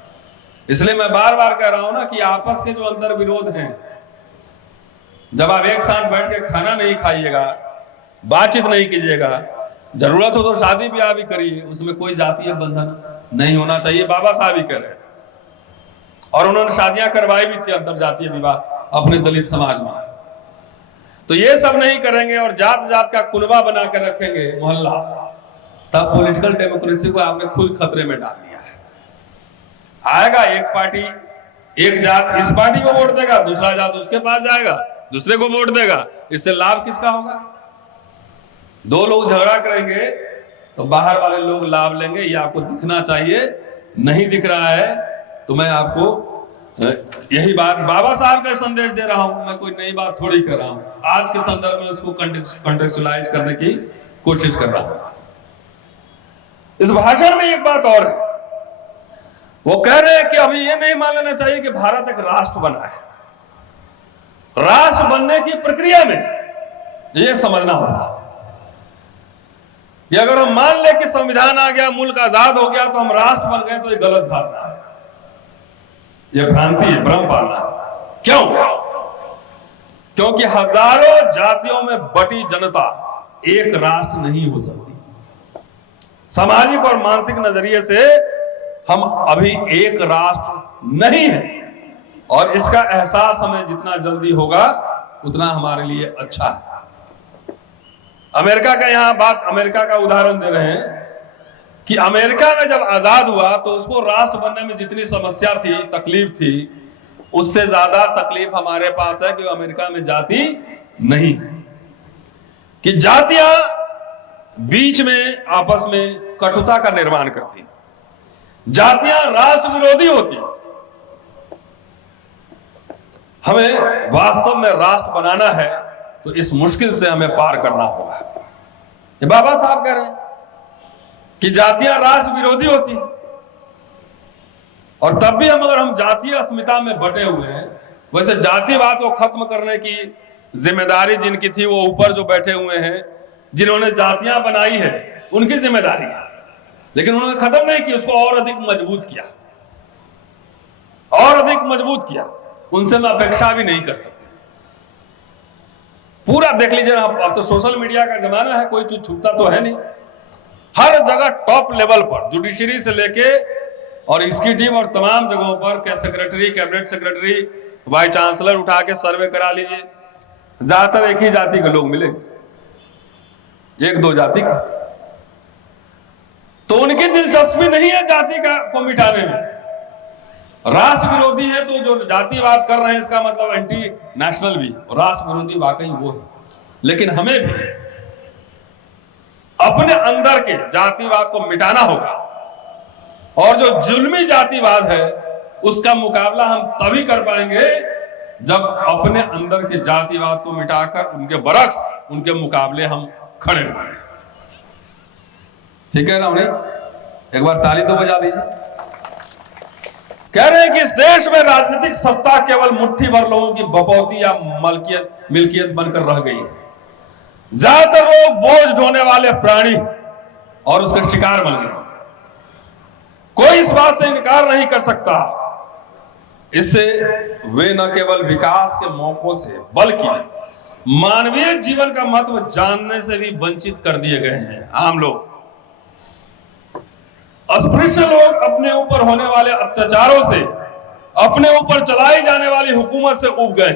इसलिए मैं बार बार कह रहा हूं ना कि आपस के जो अंतर विरोध हैं, जब आप एक साथ बैठ के खाना नहीं खाइएगा, बातचीत नहीं कीजिएगा, जरूरत हो तो शादी ब्याह भी करिए, उसमें कोई जातीय बंधन नहीं होना चाहिए। बाबा साहब ही कह रहे थे, और उन्होंने शादियां करवाई भी थी अंतर जातीय विवाह अपने दलित समाज में। तो ये सब नहीं करेंगे और जात जात का कुनबा बना के रखेंगे मोहल्ला, तब पॉलिटिकल डेमोक्रेसी को आपने खुद खतरे में डाल दिया है। आएगा एक पार्टी, एक जात इस पार्टी को वोट देगा, दूसरा जात उसके पास जाएगा, दूसरे को वोट देगा। इससे लाभ किसका होगा? दो लोग झगड़ा करेंगे तो बाहर वाले लोग लाभ लेंगे, ये आपको दिखना चाहिए। नहीं दिख रहा है तो मैं आपको यही बात बाबा साहब का संदेश दे रहा हूं, मैं कोई नई बात थोड़ी कर रहा हूं, आज के संदर्भ में उसको कॉन्टेक्चुअलाइज करने की कोशिश कर रहा हूं। इस भाषण में एक बात और है, वो कह रहे हैं कि अभी ये नहीं मान लेना चाहिए कि भारत एक राष्ट्र बना है। राष्ट्र बनने की प्रक्रिया में ये समझना होगा कि अगर हम मान ले कि संविधान आ गया, मुल्क आजाद हो गया, तो हम राष्ट्र बन गए, तो ये गलत धारणा है, ये भ्रांति है, भ्रम पालना है। क्यों? क्योंकि हजारों जातियों में बटी जनता एक राष्ट्र नहीं हो सकती। सामाजिक और मानसिक नजरिए से हम अभी एक राष्ट्र नहीं है, और इसका एहसास हमें जितना जल्दी होगा उतना हमारे लिए अच्छा है। अमेरिका का यहां बात, अमेरिका का उदाहरण दे रहे हैं कि अमेरिका में जब आजाद हुआ तो उसको राष्ट्र बनने में जितनी समस्या थी, तकलीफ थी, उससे ज्यादा तकलीफ हमारे पास है कि अमेरिका में जाति नहीं, कि जातियां बीच में आपस में कटुता का निर्माण करती, जातियां राष्ट्र विरोधी होती। हमें वास्तव में राष्ट्र बनाना है तो इस मुश्किल से हमें पार करना होगा। ये बाबा साहब कह रहे हैं कि जातियां राष्ट्र विरोधी होती, और तब भी अगर हम जातीय अस्मिता में बटे हुए हैं, वैसे जातिवाद को खत्म करने की जिम्मेदारी जिनकी थी, वो ऊपर जो बैठे हुए हैं, जिन्होंने जातियां बनाई है, उनकी जिम्मेदारी है, लेकिन उन्होंने खत्म नहीं की, उसको और अधिक मजबूत किया, और अधिक मजबूत किया। उनसे मैं अपेक्षा भी नहीं कर सकते। पूरा देख लीजिए, अब तो सोशल मीडिया का जमाना है, कोई चीज छूटता तो है नहीं। हर जगह टॉप लेवल पर, जुडिशरी से लेके और इसकी टीम और तमाम जगहों पर secretary, cabinet secretary, vice chancellor उठा के सर्वे करा लीजिए, ज्यादातर एक ही जाति के लोग मिलेंगे, एक दो जाति का। तो उनकी दिलचस्पी नहीं है जाति का को मिटाने में। राष्ट्र विरोधी है तो जो जातिवाद कर रहे हैं, इसका मतलब एंटी नेशनल भी, और राष्ट्र विरोधी वाकई वो है। लेकिन हमें भी अपने अंदर के जातिवाद को मिटाना होगा, और जो जुल्मी जातिवाद है उसका मुकाबला हम तभी कर पाएंगे जब अपने अंदर के जातिवाद को मिटाकर उनके बरक्स, उनके मुकाबले हम खड़े होंगे। ठीक है ना? एक बार ताली तो बजा दीजिए। कह रहे हैं कि इस देश में राजनीतिक सत्ता केवल मुट्ठी भर लोगों की बकौती या मिल्कियत बनकर रह गई है। ज्यादातर लोग बोझ ढोने वाले प्राणी और उसके शिकार बन गए। कोई इस बात से इनकार नहीं कर सकता, इससे वे न केवल विकास के मौकों से बल्कि मानवीय जीवन का महत्व जानने से भी वंचित कर दिए गए हैं। आम लोग, अस्पृश्य लोग अपने ऊपर होने वाले अत्याचारों से, अपने ऊपर चलाई जाने वाली हुकूमत से उब गए,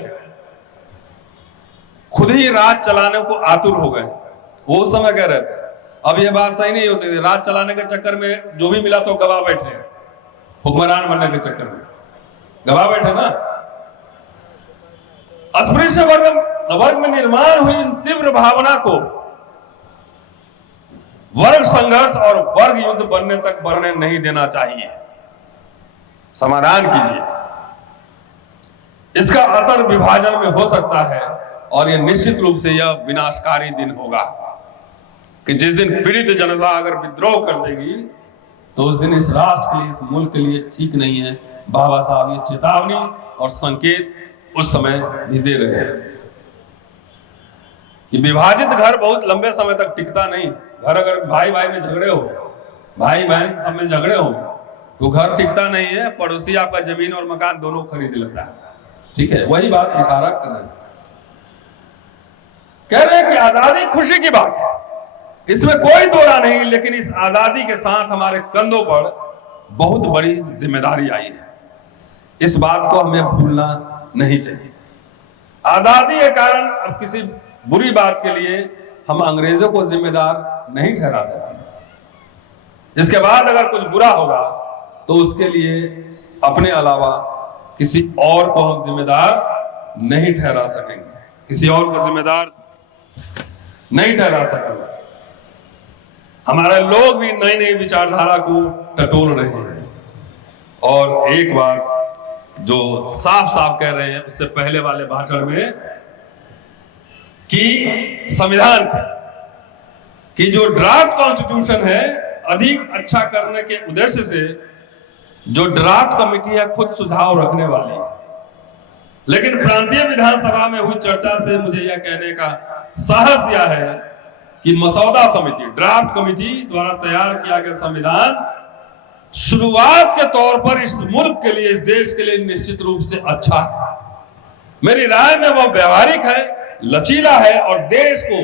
खुद ही राज चलाने को आतुर हो गए। वो उस समय कह रहे थे, अब ये बात सही नहीं हो सकती, राज चलाने के चक्कर में जो भी मिला तो गवा बैठे, हुक्मरान बनने के चक्कर में गवा बैठे ना। अस्पृश्य वर्ग में निर्माण हुई इन तीव्र भावना को वर्ग संघर्ष और वर्ग युद्ध बनने तक बढ़ने नहीं देना चाहिए। समाधान कीजिए। इसका असर विभाजन में हो सकता है, और यह निश्चित रूप से यह विनाशकारी दिन होगा कि जिस दिन पीड़ित जनता अगर विद्रोह कर देगी तो उस दिन इस राष्ट्र के लिए, इस मुल्क के लिए ठीक नहीं है। बाबा साहब ये चेतावनी और संकेत उस समय भी दे रहे थे कि विभाजित घर बहुत लंबे समय तक टिकता नहीं। घर अगर भाई भाई में झगड़े हो, भाई बहन सब में झगड़े हो, तो घर टिकता नहीं है, पड़ोसी आपका जमीन और मकान दोनों खरीद लेता है। ठीक है, वही बात इशारा कर रहे हैं। कह रहे हैं कि आजादी खुशी की बात है, इसमें कोई दो राय नहीं, लेकिन इस आजादी के साथ हमारे कंधों पर बहुत बड़ी जिम्मेदारी आई है। इस बात को हमें भूलना नहीं चाहिए। आजादी के कारण अब किसी बुरी बात के लिए हम अंग्रेजों को जिम्मेदार नहीं ठहरा सकते। इसके बाद अगर कुछ बुरा होगा तो उसके लिए अपने अलावा किसी और को हम जिम्मेदार नहीं ठहरा सकेंगे, किसी और को जिम्मेदार नहीं ठहरा सकेंगे। हमारे लोग भी नई नई विचारधारा को टटोल रहे हैं और एक बार जो साफ साफ कह रहे हैं उससे पहले वाले भाषण में कि संविधान की जो ड्राफ्ट कॉन्स्टिट्यूशन है अधिक अच्छा करने के उद्देश्य से जो ड्राफ्ट कमेटी है खुद सुझाव रखने वाली है, लेकिन प्रांतीय विधानसभा में हुई चर्चा से मुझे यह कहने का साहस दिया है कि मसौदा समिति ड्राफ्ट कमेटी द्वारा तैयार किया गया संविधान शुरुआत के तौर पर इस मुल्क के लिए, इस देश के लिए निश्चित रूप से अच्छा है। मेरी राय में वह व्यवहारिक है, लचीला है और देश को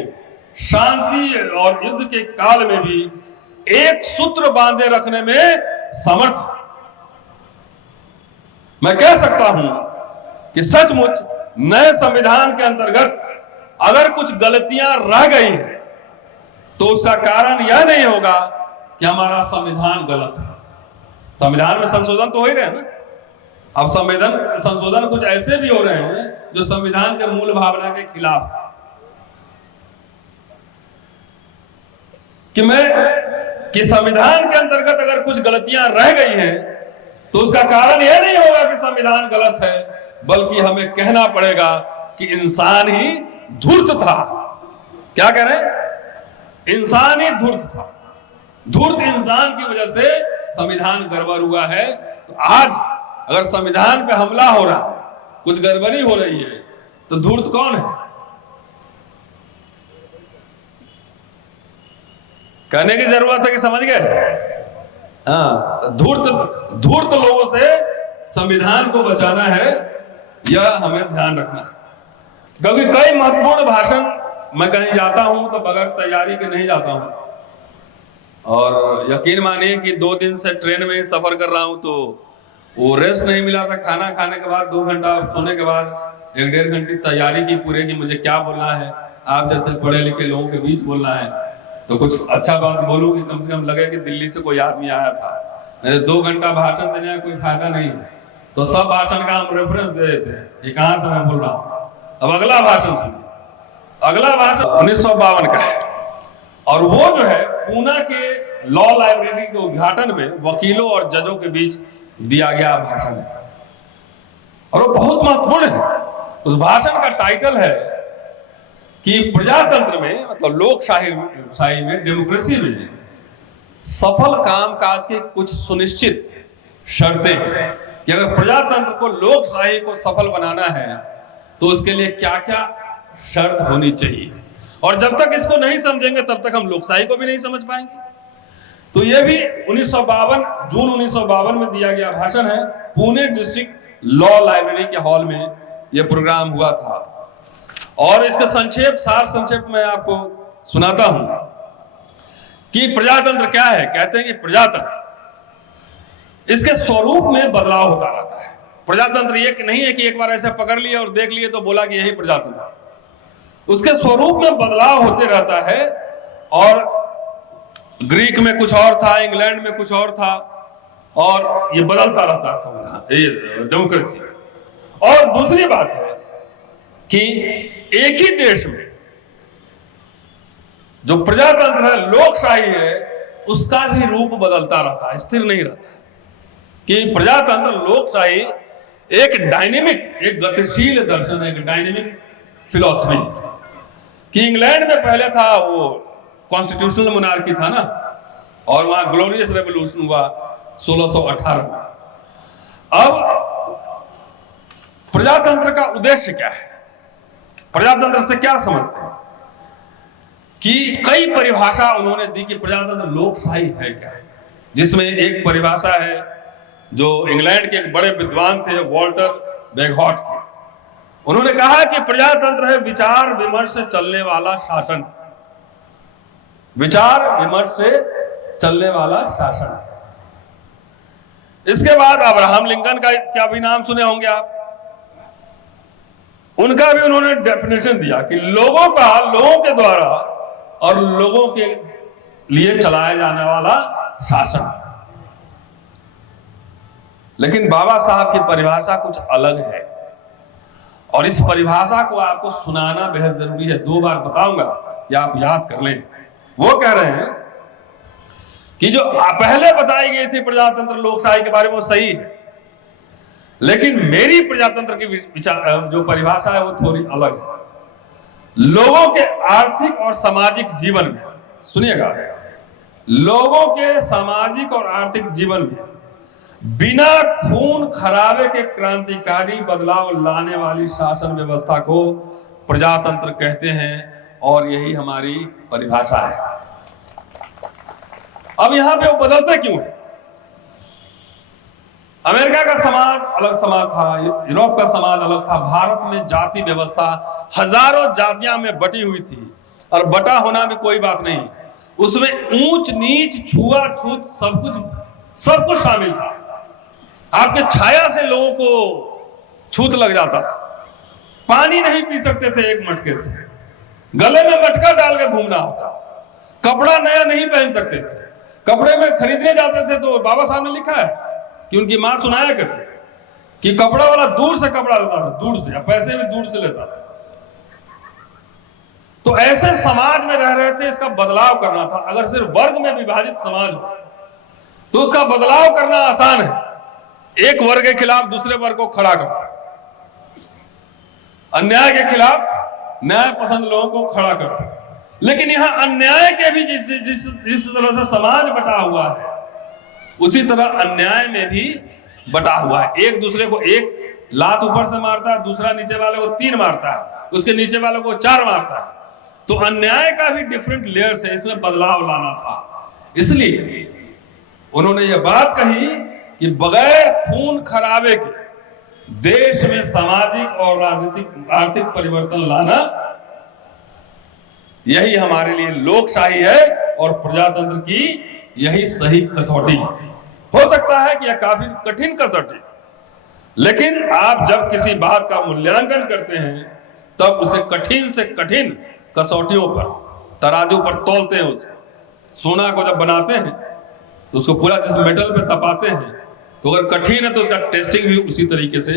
शांति और युद्ध के काल में भी एक सूत्र बांधे रखने में समर्थ है। मैं कह सकता हूं कि सचमुच नए संविधान के अंतर्गत अगर कुछ गलतियां रह गई हैं तो उसका कारण यह नहीं होगा कि हमारा संविधान गलत है। संविधान में संशोधन तो हो ही रहे हैं ना। अब संशोधन कुछ ऐसे भी हो रहे हैं जो संविधान के मूल भावना के खिलाफ है। कि संविधान के अंतर्गत अगर कुछ गलतियां रह गई हैं तो उसका कारण यह नहीं होगा कि संविधान गलत है, बल्कि हमें कहना पड़ेगा कि इंसान ही धूर्त था। क्या कह रहे हैं? इंसान ही धूर्त था। धूर्त इंसान की वजह से संविधान गड़बड़ हुआ है। तो आज अगर संविधान पे हमला हो रहा है, कुछ गड़बड़ी हो रही है, तो धूर्त कौन है? कहने की जरूरत है कि समझ गए? हाँ, धूर्त लोगों से संविधान को बचाना है, यह हमें ध्यान रखना है। क्योंकि कई महत्वपूर्ण भाषण मैं कहीं जाता हूं तो बगैर तैयारी के नहीं जाता हूं, और यकीन मानिए कि 2 दिन से ट्रेन में ही सफर कर रहा हूं तो वो रेस्ट नहीं मिला था। खाना खाने के बाद 2 घंटा सोने के बाद 1-1.5 घंटे तैयारी की पूरे की मुझे क्या बोलना है, आप जैसे पढ़े लिखे लोगों के बीच बोलना है, तो कुछ अच्छा बात बोलूं कि कम से कम लगे कि दिल्ली से कोई आदमी आया था। नहीं 2 घंटा भाषण देने का कोई फायदा नहीं। तो सब भाषण का हम रेफरेंस दे देते हैं कि कहां से मैं बोल रहा हूं। अब अगला भाषण सुनिए। अगला भाषण 1952 का है और वो जो है पूना के लॉ लाइब्रेरी के उद्घाटन में वकीलों और जजों के बीच दिया गया भाषण है और वो बहुत महत्वपूर्ण है। उस भाषण का टाइटल है कि प्रजातंत्र में, मतलब लोकशाही में, डेमोक्रेसी में सफल कामकाज की कुछ सुनिश्चित शर्तें कि अगर प्रजातंत्र को, लोकशाही को सफल बनाना है तो उसके लिए क्या क्या शर्त होनी चाहिए, और जब तक इसको नहीं समझेंगे तब तक हम लोकशाही को भी नहीं समझ पाएंगे। तो यह भी 1952 जून 1952 में दिया गया भाषण है। पुणे डिस्ट्रिक्ट लॉ लाइब्रेरी के हॉल में यह प्रोग्राम हुआ था और इसका सार संक्षेप में आपको सुनाता हूं कि प्रजातंत्र क्या है। कहते हैं कि प्रजातंत्र, इसके स्वरूप में बदलाव होता रहता है। प्रजातंत्र ये नहीं है कि एक बार ऐसे पकड़ लिए और देख लिए तो बोला कि यही प्रजातंत्र। उसके स्वरूप में बदलाव होते रहता है और ग्रीक में कुछ और था, इंग्लैंड में कुछ और था, और ये बदलता रहता है संविधान, ये डेमोक्रेसी। और दूसरी बात है कि एक ही देश में जो प्रजातंत्र है, लोकशाही है, उसका भी रूप बदलता रहता है, स्थिर नहीं रहता। कि प्रजातंत्र, लोकशाही एक डायनेमिक, एक गतिशील दर्शन है, एक डायनेमिक फिलॉसफी। कि इंग्लैंड में पहले था वो कॉन्स्टिट्यूशनल मोनार्की था ना, और वहां ग्लोरियस रेवोल्यूशन हुआ 1618 में। अब प्रजातंत्र का उद्देश्य क्या है, प्रजातंत्र से क्या समझते हैं, कि कई परिभाषा उन्होंने दी कि प्रजातंत्र लोकशाही है क्या, जिसमें एक परिभाषा है जो इंग्लैंड के एक बड़े विद्वान थे वॉल्टर बैगहॉट की। उन्होंने कहा कि प्रजातंत्र है विचार विमर्श से चलने वाला शासन, विचार विमर्श से चलने वाला शासन। इसके बाद अब्राहम लिंकन का क्या भी नाम सुने होंगे आप, उनका भी उन्होंने डेफिनेशन दिया कि लोगों का लोगों के द्वारा और लोगों के लिए चलाया जाने वाला शासन। लेकिन बाबा साहब की परिभाषा कुछ अलग है, और इस परिभाषा को आपको सुनाना बेहद जरूरी है। 2 बार बताऊंगा या आप याद कर लें। वो कह रहे हैं कि जो पहले बताई गई थी प्रजातंत्र लोकशाही के बारे में वो सही है, लेकिन मेरी प्रजातंत्र की विचार जो परिभाषा है वो थोड़ी अलग है। लोगों के आर्थिक और सामाजिक जीवन में, सुनिएगा, लोगों के सामाजिक और आर्थिक जीवन में बिना खून खराबे के क्रांतिकारी बदलाव लाने वाली शासन व्यवस्था को प्रजातंत्र कहते हैं, और यही हमारी परिभाषा है। अब यहां पे वो बदलते क्यों है? अमेरिका का समाज अलग समाज था, यूरोप का समाज अलग था, भारत में जाति व्यवस्था हजारों जातियां में बटी हुई थी, और बटा होना भी कोई बात नहीं, उसमें ऊंच नीच छुआछूत सब कुछ शामिल था। आपके छाया से लोगों को छूत लग जाता था, पानी नहीं पी सकते थे एक मटके से, गले में मटका डाल के घूमना होता, कपड़ा नया नहीं पहन सकते थे, कपड़े में खरीदने जाते थे तो बाबा साहब ने लिखा है कि उनकी मां सुनाया करती कि कपड़ा वाला दूर से कपड़ा लेता था, दूर से, पैसे भी दूर से लेता था। तो ऐसे समाज में रह रहे थे, इसका बदलाव करना था। अगर सिर्फ वर्ग में विभाजित समाज हो तो उसका बदलाव करना आसान है, एक वर्ग के खिलाफ दूसरे वर्ग को खड़ा करना, अन्याय के खिलाफ न्याय पसंद लोगों को खड़ा करना। लेकिन यहां अन्याय के भी जिस तरह से समाज बटा हुआ है, उसी तरह अन्याय में भी बटा हुआ है। एक दूसरे को एक लात ऊपर से मारता है, दूसरा नीचे वाले को 3 मारता है, उसके नीचे वाले को 4 मारता है। तो अन्याय का भी डिफरेंट लेयर्स है, इसमें बदलाव लाना था। इसलिए उन्होंने यह बात कही कि बगैर खून खराबे के देश में सामाजिक और राजनीतिक आर्थिक परिवर्तन लाना, यही हमारे लिए लोकशाही है और प्रजातंत्र की यही सही कसौटी है। हो सकता है कि यह काफी कठिन कसौटी, लेकिन आप जब किसी बात का मूल्यांकन करते हैं तब उसे कठिन से कठिन कसौटियों पर, तराजू पर तौलते हैं। उसको सोना को जब बनाते हैं तो उसको पूरा जिस मेटल पे तपाते हैं, तो अगर कठिन है तो उसका टेस्टिंग भी उसी तरीके से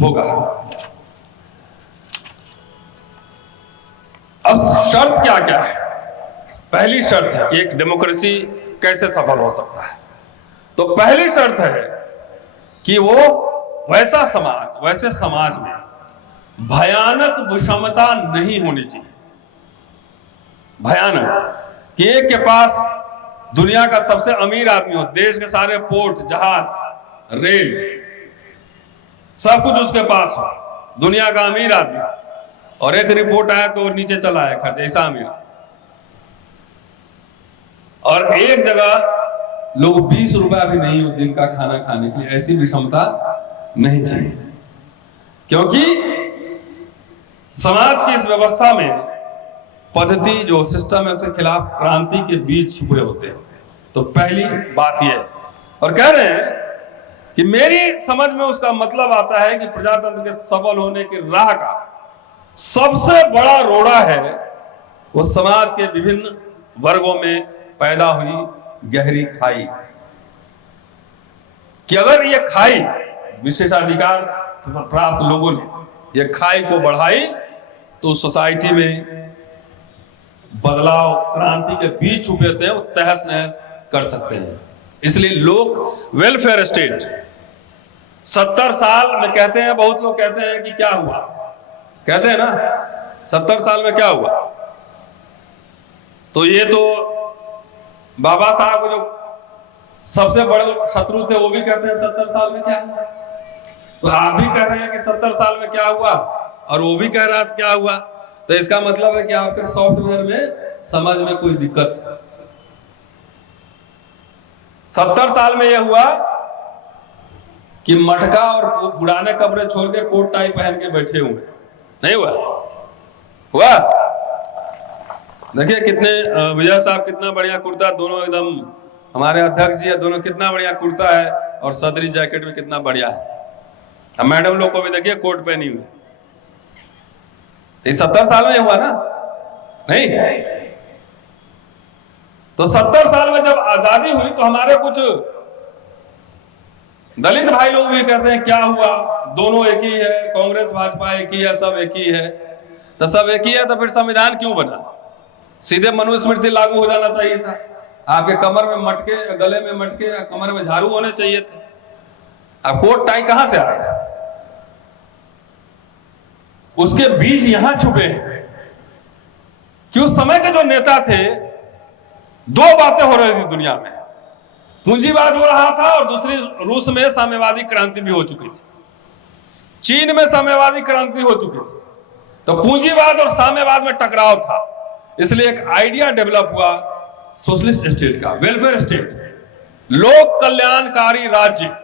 होगा। अब शर्त क्या क्या है? पहली शर्त है कि एक डेमोक्रेसी कैसे सफल हो सकता है। तो पहली शर्त है कि वो वैसे समाज में भयानक विषमता नहीं होनी चाहिए। भयानक कि एक के पास दुनिया का सबसे अमीर आदमी हो, देश के सारे पोर्ट, जहाज, रेल, सब कुछ उसके पास हो, दुनिया का अमीर आदमी, और एक रिपोर्ट आया तो नीचे चला है खर्च, ऐसा अमीर। और एक जगह लोग 20 रुपया भी नहीं हो दिन का खाना खाने के लिए, ऐसी विषमता नहीं चाहिए। क्योंकि समाज की इस व्यवस्था में पद्धति जो सिस्टम है उसके खिलाफ क्रांति के बीज छुपे होते हैं। तो पहली बात यह है, और कह रहे हैं कि मेरी समझ में उसका मतलब आता है कि प्रजातंत्र के सफल होने की राह का सबसे बड़ा रोड़ा है वो समाज के विभिन्न वर्गों में पैदा हुई गहरी खाई। कि अगर ये खाई, विशेषाधिकार प्राप्त लोगों ने ये खाई को बढ़ाई, तो सोसाइटी में बदलाव, क्रांति के बीज छुपे होते हैं, वो तहस नहस कर सकते हैं। इसलिए लोग वेलफेयर स्टेट 70 साल में कहते हैं, बहुत लोग कहते हैं कि क्या हुआ, कहते हैं ना 70 साल में क्या हुआ। तो ये तो बाबा साहब को जो सबसे बड़े शत्रु थे वो भी कहते हैं 70 साल में क्या हुआ। तो आप भी कह रहे हैं कि 70 साल में क्या हुआ और वो भी कह रहा है क्या हुआ, तो इसका मतलब है कि आपके सॉफ्टवेयर में समझ में कोई दिक्कत है। 70 साल में यह हुआ कि मटका और पुराने कपड़े छोड़ के कोट टाई पहन के बैठे हुए हैं, नहीं हुआ? हुआ? देखिए कितने विजय साहब कितना बढ़िया कुर्ता, दोनों एकदम हमारे अध्यक्ष जी है, दोनों कितना बढ़िया कुर्ता है और सदरी जैकेट भी कितना बढ़िया है। अब मैडम लोग को भी देखिए कोट पहनी हुई। ये 70 साल में हुआ ना? नहीं? तो 70 साल में जब आजादी हुई तो हमारे कुछ दलित भाई लोग भी कहते हैं क्या हुआ, दोनों एक ही है, कांग्रेस भाजपा एक ही है, सब एक ही है। तो सब एक ही है तो फिर संविधान क्यों बना? सीधे मनुस्मृति लागू हो जाना चाहिए था। आपके कमर में मटके, गले में मटके, कमर में झाड़ू होने चाहिए थे। अब कोट टाई कहां से आया? उसके बीज यहां छुपे हैं कि उस समय के जो नेता थे, दो बातें हो रही थी दुनिया में, पूंजीवाद हो रहा था और दूसरी रूस में साम्यवादी क्रांति भी हो चुकी थी, चीन में साम्यवादी क्रांति हो चुकी थी। तो पूंजीवाद और साम्यवाद में टकराव था, इसलिए एक आइडिया डेवलप हुआ सोशलिस्ट स्टेट का, वेलफेयर स्टेट, लोक कल्याणकारी राज्य।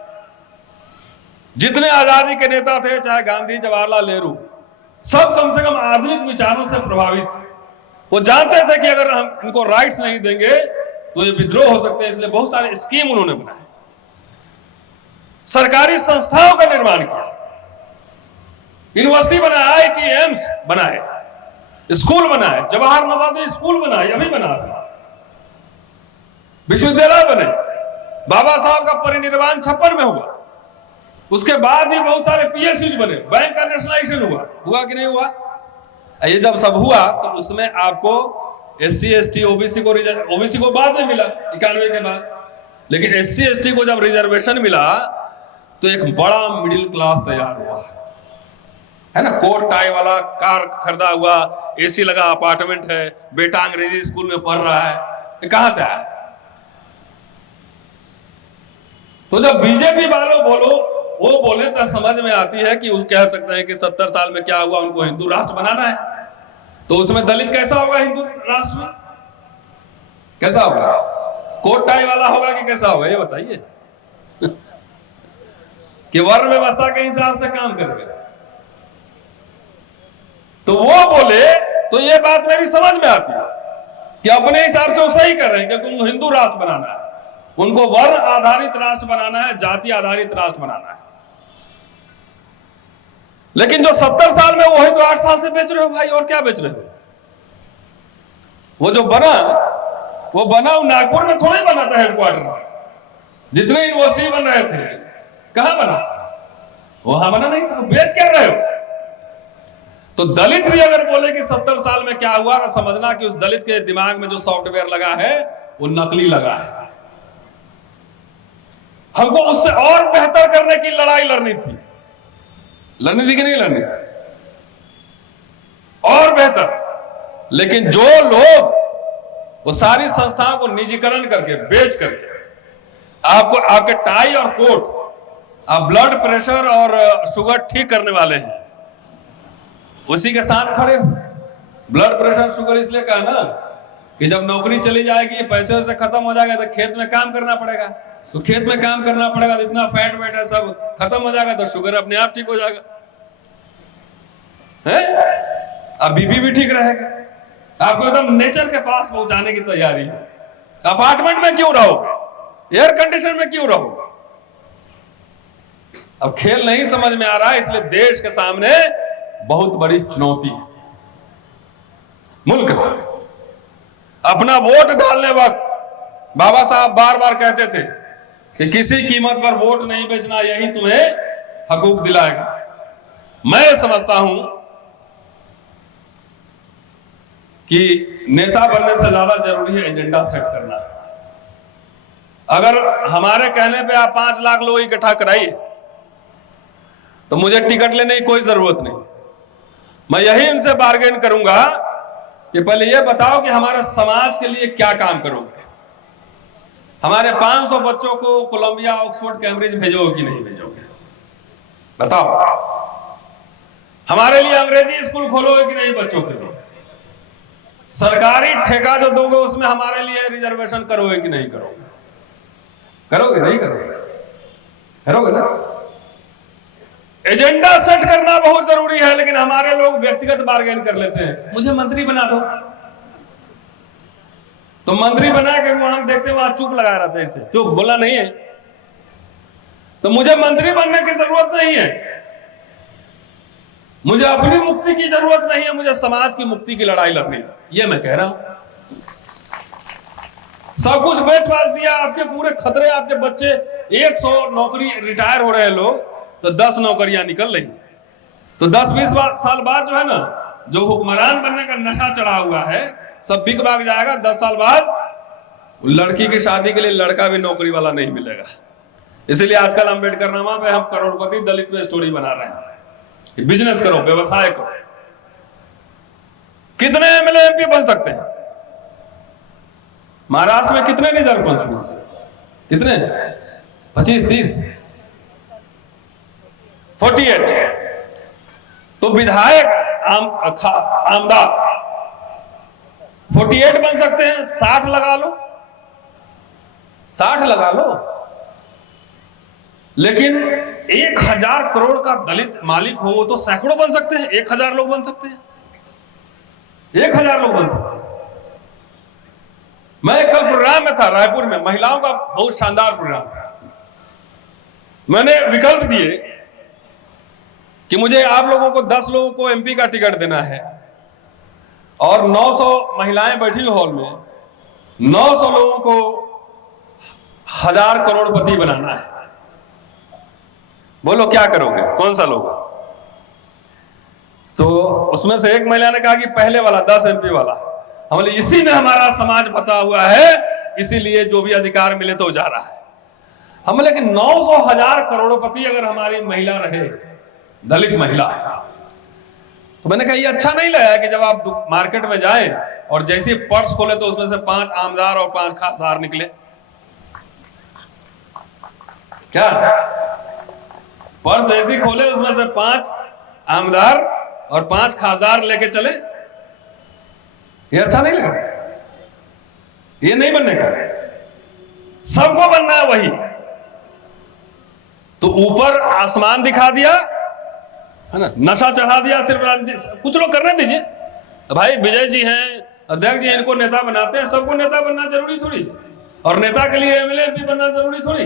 जितने आजादी के नेता थे, चाहे गांधी, जवाहरलाल नेहरू, सब कम से कम आधुनिक विचारों से प्रभावित थे। वो जानते थे कि अगर हम इनको राइट्स नहीं देंगे तो ये विद्रोह हो सकते हैं, इसलिए बहुत सारे स्कीम उन्होंने बनाए, सरकारी संस्थाओं का निर्माण किया, यूनिवर्सिटी बनाया, IIT, एम्स बनाए, स्कूल बनाए, जवाहर नवोदय स्कूल बनाए, अभी बना रहे, विश्वविद्यालय बने। बाबा साहब का परिनिर्वाण 56 में हुआ, उसके बाद भी बहुत सारे PSUs बने, बैंक का नेशनलाइजेशन हुआ कि नहीं हुआ? ये जब सब हुआ तो उसमें आपको SC ST ओबीसी को बाद में मिला 91 के बाद, लेकिन SC ST को जब रिजर्वेशन मिला तो एक बड़ा मिडिल क्लास तैयार हुआ है ना। कोट टाई वाला कार खरीदा हुआ, AC लगा अपार्टमेंट है, बेटा अंग्रेजी स्कूल में पढ़ रहा है, ये कहां से आया? तो जब बीजेपी वालों वो बोले तो समझ में आती है कि उस कह सकते हैं कि 70 साल में क्या हुआ, उनको हिंदू राष्ट्र बनाना है। तो उसमें दलित कैसा होगा हिंदू राष्ट्र में? कैसा होगा? कोट टाई वाला होगा कि कैसा होगा, ये बताइए। कि वर्ण व्यवस्था के हिसाब से काम करेगा। तो वो बोले तो ये बात मेरी समझ में आती है कि अपने हिसाब से वो सही कर रहे हैं, क्योंकि उनको हिंदू राष्ट्र बनाना है, उनको वर्ण आधारित राष्ट्र बनाना है, जाति आधारित राष्ट्र बनाना है। लेकिन जो 70 साल में वही तो 8 साल से बेच रहे हो भाई, और क्या बेच रहे हो? वो जो बना वो नागपुर में थोड़ा ही बना था हेडक्वार्टर में। जितने यूनिवर्सिटी बन रहे थे कहां बना? वहां बना नहीं था। बेच क्या रहे हो? तो दलित भी अगर बोले कि 70 साल में क्या हुआ, तो समझना कि उस दलित के दिमाग में जो सॉफ्टवेयर लगा है वो नकली लगा है। हमको उससे और बेहतर करने की लड़ाई लड़नी थी कि नहीं लड़नी? और बेहतर। लेकिन जो लोग वो सारी संस्थाओं को निजीकरण करके, बेच करके आपको आपके टाई और कोट, आप ब्लड प्रेशर और शुगर ठीक करने वाले हैं, उसी के साथ खड़े हो। ब्लड प्रेशर शुगर इसलिए कहा ना कि जब नौकरी चली जाएगी, पैसे वैसे खत्म हो जाएगा, तो खेत में काम करना पड़ेगा। तो खेत में काम करना पड़ेगा, तो इतना फैट वेट है सब खत्म हो जाएगा, तो शुगर अपने आप ठीक हो जाएगा है? अब बीपी भी ठीक रहेगा। आपको एकदम नेचर के पास पहुंचाने की तैयारी है। अपार्टमेंट में क्यों रहो? एयर कंडीशन में क्यों रहो? अब खेल नहीं समझ में आ रहा है, इसलिए देश के सामने बहुत बड़ी चुनौती है। मुल्क सामने अपना वोट डालने वक्त बाबा साहब बार बार कहते थे कि किसी कीमत पर वोट नहीं बेचना, यही तुम्हें हकूक दिलाएगा। मैं समझता हूं कि नेता बनने से ज्यादा जरूरी है एजेंडा सेट करना। अगर हमारे कहने पे आप 5 लाख लोग इकट्ठा कराइए तो मुझे टिकट लेने की कोई जरूरत नहीं। मैं यही इनसे बार्गेन करूंगा कि पहले ये बताओ कि हमारे समाज के लिए क्या काम करोगे। हमारे 500 बच्चों को कोलंबिया, ऑक्सफोर्ड, कैम्ब्रिज भेजोगे कि नहीं भेजोगे? बताओ, हमारे लिए अंग्रेजी स्कूल खोलोगे कि नहीं बच्चों के लिए? सरकारी ठेका जो दोगे उसमें हमारे लिए रिजर्वेशन करोगे कि नहीं करोगे? करोगे नहीं करोगे? करोगे ना? एजेंडा सेट करना बहुत जरूरी है, लेकिन हमारे लोग व्यक्तिगत बार्गेन कर लेते हैं, मुझे मंत्री बना दो। तो मंत्री बना के वो हम देखते हैं वहां चुप लगा रहता है, इसे चुप बोला नहीं है। तो मुझे मंत्री बनने की जरूरत नहीं है, मुझे अपनी मुक्ति की जरूरत नहीं है, मुझे समाज की मुक्ति की लड़ाई लड़नी है, ये मैं कह रहा हूं। सब कुछ बेच बाच दिया, आपके पूरे खतरे, आपके बच्चे 100 नौकरी रिटायर हो रहे हैं लोग, तो 10 नौकरियां निकल रही। तो 10-20 साल बाद जो है ना, जो हुक्मरान बनने का नशा चढ़ा हुआ है सब बिक बाग जाएगा। 10 साल बाद लड़की की शादी के लिए लड़का भी नौकरी वाला नहीं मिलेगा। इसीलिए आजकल अम्बेडकर नामा पे हम करोड़पति दलित पे स्टोरी बना रहे हैं, बिजनेस करो, व्यवसाय करो। कितने एमएलए एमपी बन सकते हैं? महाराष्ट्र में कितने रिजर्व कॉन्स्टिट्यूंसी? कितने? 25, 30, 48। तो विधायक आमदार 48 बन सकते हैं। 60 लगा लो, 60 लगा लो। लेकिन 1000 करोड़ का दलित मालिक हो तो सैकड़ों बन सकते हैं, 1000 लोग बन सकते हैं, 1000 लोग बन सकते हैं। मैं कल प्रोग्राम में था रायपुर में, महिलाओं का बहुत शानदार प्रोग्राम था। मैंने विकल्प दिए कि मुझे आप लोगों को 10 लोगों को एमपी का टिकट देना है और 900 महिलाएं बैठी हॉल में, 900 लोगों को 1000 करोड़पति बनाना है। बोलो क्या करोगे, कौन सा लोग? तो उसमें से एक महिला ने कहा कि पहले वाला 10 एमपी वाला। हम बोले इसी में हमारा समाज बता हुआ है, इसीलिए जो भी अधिकार मिले तो जा रहा है। हम बोले कि 900,000 करोड़पति अगर हमारी महिला रहे, दलित महिला, तो मैंने कहा ये अच्छा नहीं लगा कि जब आप मार्केट में जाएं और जैसे पर्स खोले तो उसमें से 5 आमदार और 5 खासदार निकले। क्या पर्स ऐसे खोले उसमें से 5 आमदार और 5 खासदार लेके चले? ये अच्छा नहीं लगा, ये नहीं बनने का। सबको बनना है वही। तो ऊपर आसमान दिखा दिया है ना, नशा चढ़ा दिया सिर्फ। कुछ लोग करने दीजिए भाई, विजय जी हैं, अध्यक्ष जी, इनको नेता बनाते हैं। सबको नेता बनना जरूरी थोड़ी, और नेता के लिए एमएलए भी बनना जरूरी थोड़ी।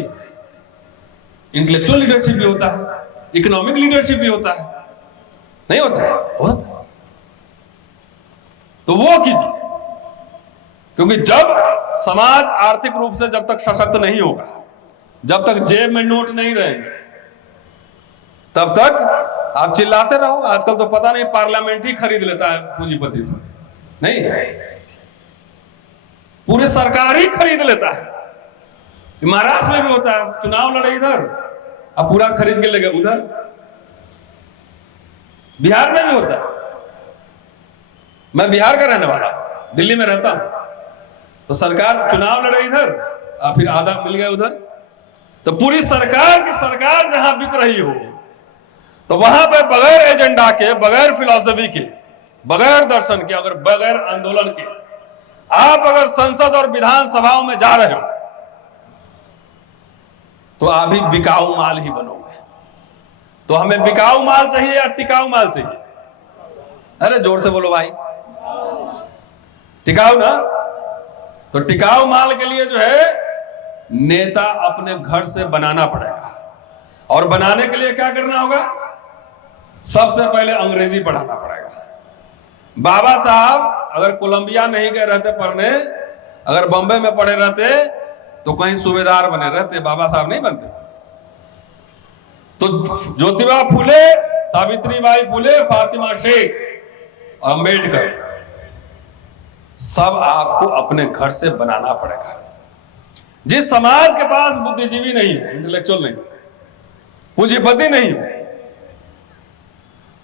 इंटेलेक्चुअल लीडरशिप भी होता है, इकोनॉमिक लीडरशिप भी होता है, नहीं होता है? होता है। तो वो कीजिए, क्योंकि जब समाज आर्थिक रूप से जब तक सशक्त नहीं होगा, जब तक जेब में नोट नहीं रहेंगे, तब तक आप चिल्लाते रहो। आजकल तो पता नहीं पार्लियामेंट ही खरीद लेता है पूंजीपति से, नहीं, पूरे सरकार ही खरीद लेता है। महाराष्ट्र में भी होता है, चुनाव लड़े इधर, अब पूरा खरीद के ले गए उधर। बिहार में भी होता है। मैं बिहार का रहने वाला, दिल्ली में रहता हूं, तो सरकार चुनाव लड़े इधर और फिर आधा मिल गया उधर। तो पूरी सरकार की सरकार जहां बिक रही हो, तो वहां पे बगैर एजेंडा के, बगैर फिलॉसफी के, बगैर दर्शन के, अगर बगैर आंदोलन के आप अगर संसद और विधानसभाओं में जा रहे हो, तो आप भी बिकाऊ माल ही बनोगे। तो हमें बिकाऊ माल चाहिए या टिकाऊ माल चाहिए? अरे जोर से बोलो भाई, टिकाऊ ना? तो टिकाऊ माल के लिए जो है नेता अपने घर से बनाना पड़ेगा। और बनाने के लिए क्या करना होगा? सबसे पहले अंग्रेजी पढ़ाना पड़ेगा। बाबा साहब अगर कोलंबिया नहीं गए रहते पढ़ने, अगर बॉम्बे में पढ़े रहते तो कहीं सूबेदार बने रहते, बाबा साहब नहीं बनते। तो ज्योतिबा फूले, सावित्रीबाई फूले, फातिमा शेख, अंबेडकर, सब आपको अपने घर से बनाना पड़ेगा। जिस समाज के पास बुद्धिजीवी नहीं है, इंटेलेक्चुअल नहीं, पूंजीपति नहीं,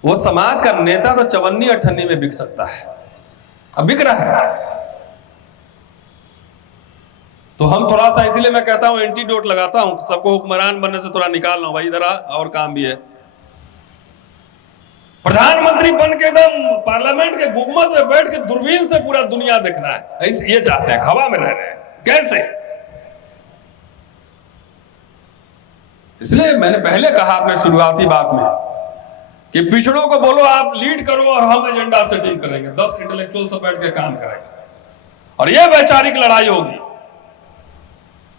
वो समाज का नेता तो चवन्नी अठन्नी में बिक सकता है। अब बिक रहा है। तो हम थोड़ा सा, इसीलिए मैं कहता हूं एंटीडोट लगाता हूं, सबको हुक्मरान बनने से थोड़ा निकालना भाई, इधर आ, और काम भी है। प्रधानमंत्री बन के एकदम पार्लियामेंट के गुम्मत में बैठ के दूरबीन से पूरा दुनिया देखना है, ऐसे ये चाहते हैं, हवा में रह रहे हैं कैसे। इसलिए मैंने पहले कहा अपने शुरुआती बात में कि पिछड़ों को बोलो आप लीड करो और हम एजेंडा सेटिंग करेंगे, 10 इंटेलेक्चुअल से बैठ के काम करेंगे और यह वैचारिक लड़ाई होगी।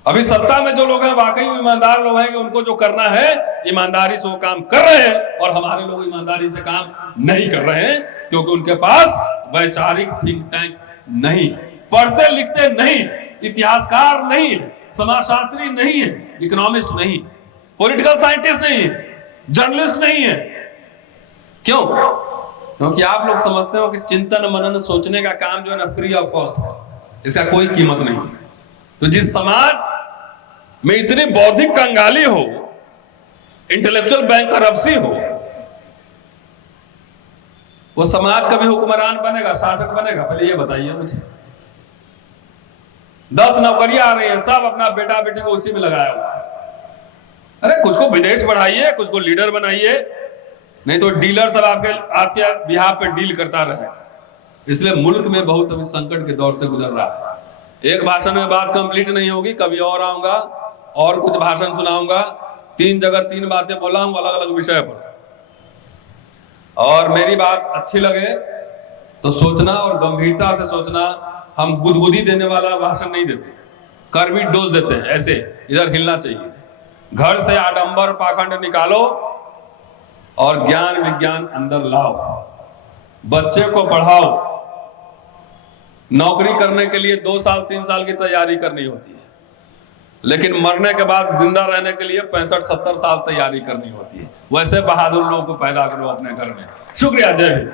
अभी सत्ता में जो लोग हैं वाकई ईमानदार लोग हैं कि उनको जो करना है ईमानदारी से वो काम कर रहे हैं, और हमारे लोग ईमानदारी से काम नहीं कर रहे हैं क्योंकि उनके पास वैचारिक थिंक टैंक नहीं, पढ़ते लिखते नहीं, इतिहासकार नहीं है, समाजशास्त्री नहीं है, इकोनॉमिस्ट नहीं, पॉलिटिकल साइंटिस्ट नहीं है, जर्नलिस्ट नहीं है। क्यों? क्योंकि आप लोग समझते हो कि चिंतन मनन सोचने का काम जो है ना फ्री ऑफ कॉस्ट है, इसका कोई कीमत नहीं। तो जिस समाज में इतनी बौद्धिक कंगाली हो, इंटेलेक्चुअल बैंकरप्सी हो, वो समाज कभी हुक्मरान बनेगा, शासक बनेगा? पहले ये बताइए मुझे। 10 नौकरियां आ रही हैं, सब अपना बेटा बेटी को उसी में लगाया हुआ है। अरे कुछ को विदेश बढ़ाइए, कुछ को लीडर बनाइए, नहीं तो डीलर सब आपके बिहार पे डील करता रहेगा। इसलिए मुल्क में बहुत अभी संकट के दौर से गुजर रहा है। एक भाषण में बात कंप्लीट नहीं होगी, कभी और आऊंगा और कुछ भाषण सुनाऊंगा। 3 जगह 3 बातें बोला हूं अलग अलग विषय पर, और मेरी बात अच्छी लगे तो सोचना और गंभीरता से सोचना। हम गुदगुदी देने वाला भाषण नहीं देते, करबी डोज देते हैं, ऐसे इधर हिलना चाहिए। घर से आडंबर पाखंड निकालो और ज्ञान विज्ञान अंदर लाओ, बच्चे को पढ़ाओ। नौकरी करने के लिए 2 साल 3 साल की तैयारी करनी होती है, लेकिन मरने के बाद जिंदा रहने के लिए 65-70 साल तैयारी करनी होती है। वैसे बहादुर लोगों को पैदा करो अपने घर में। शुक्रिया, जय हिंद।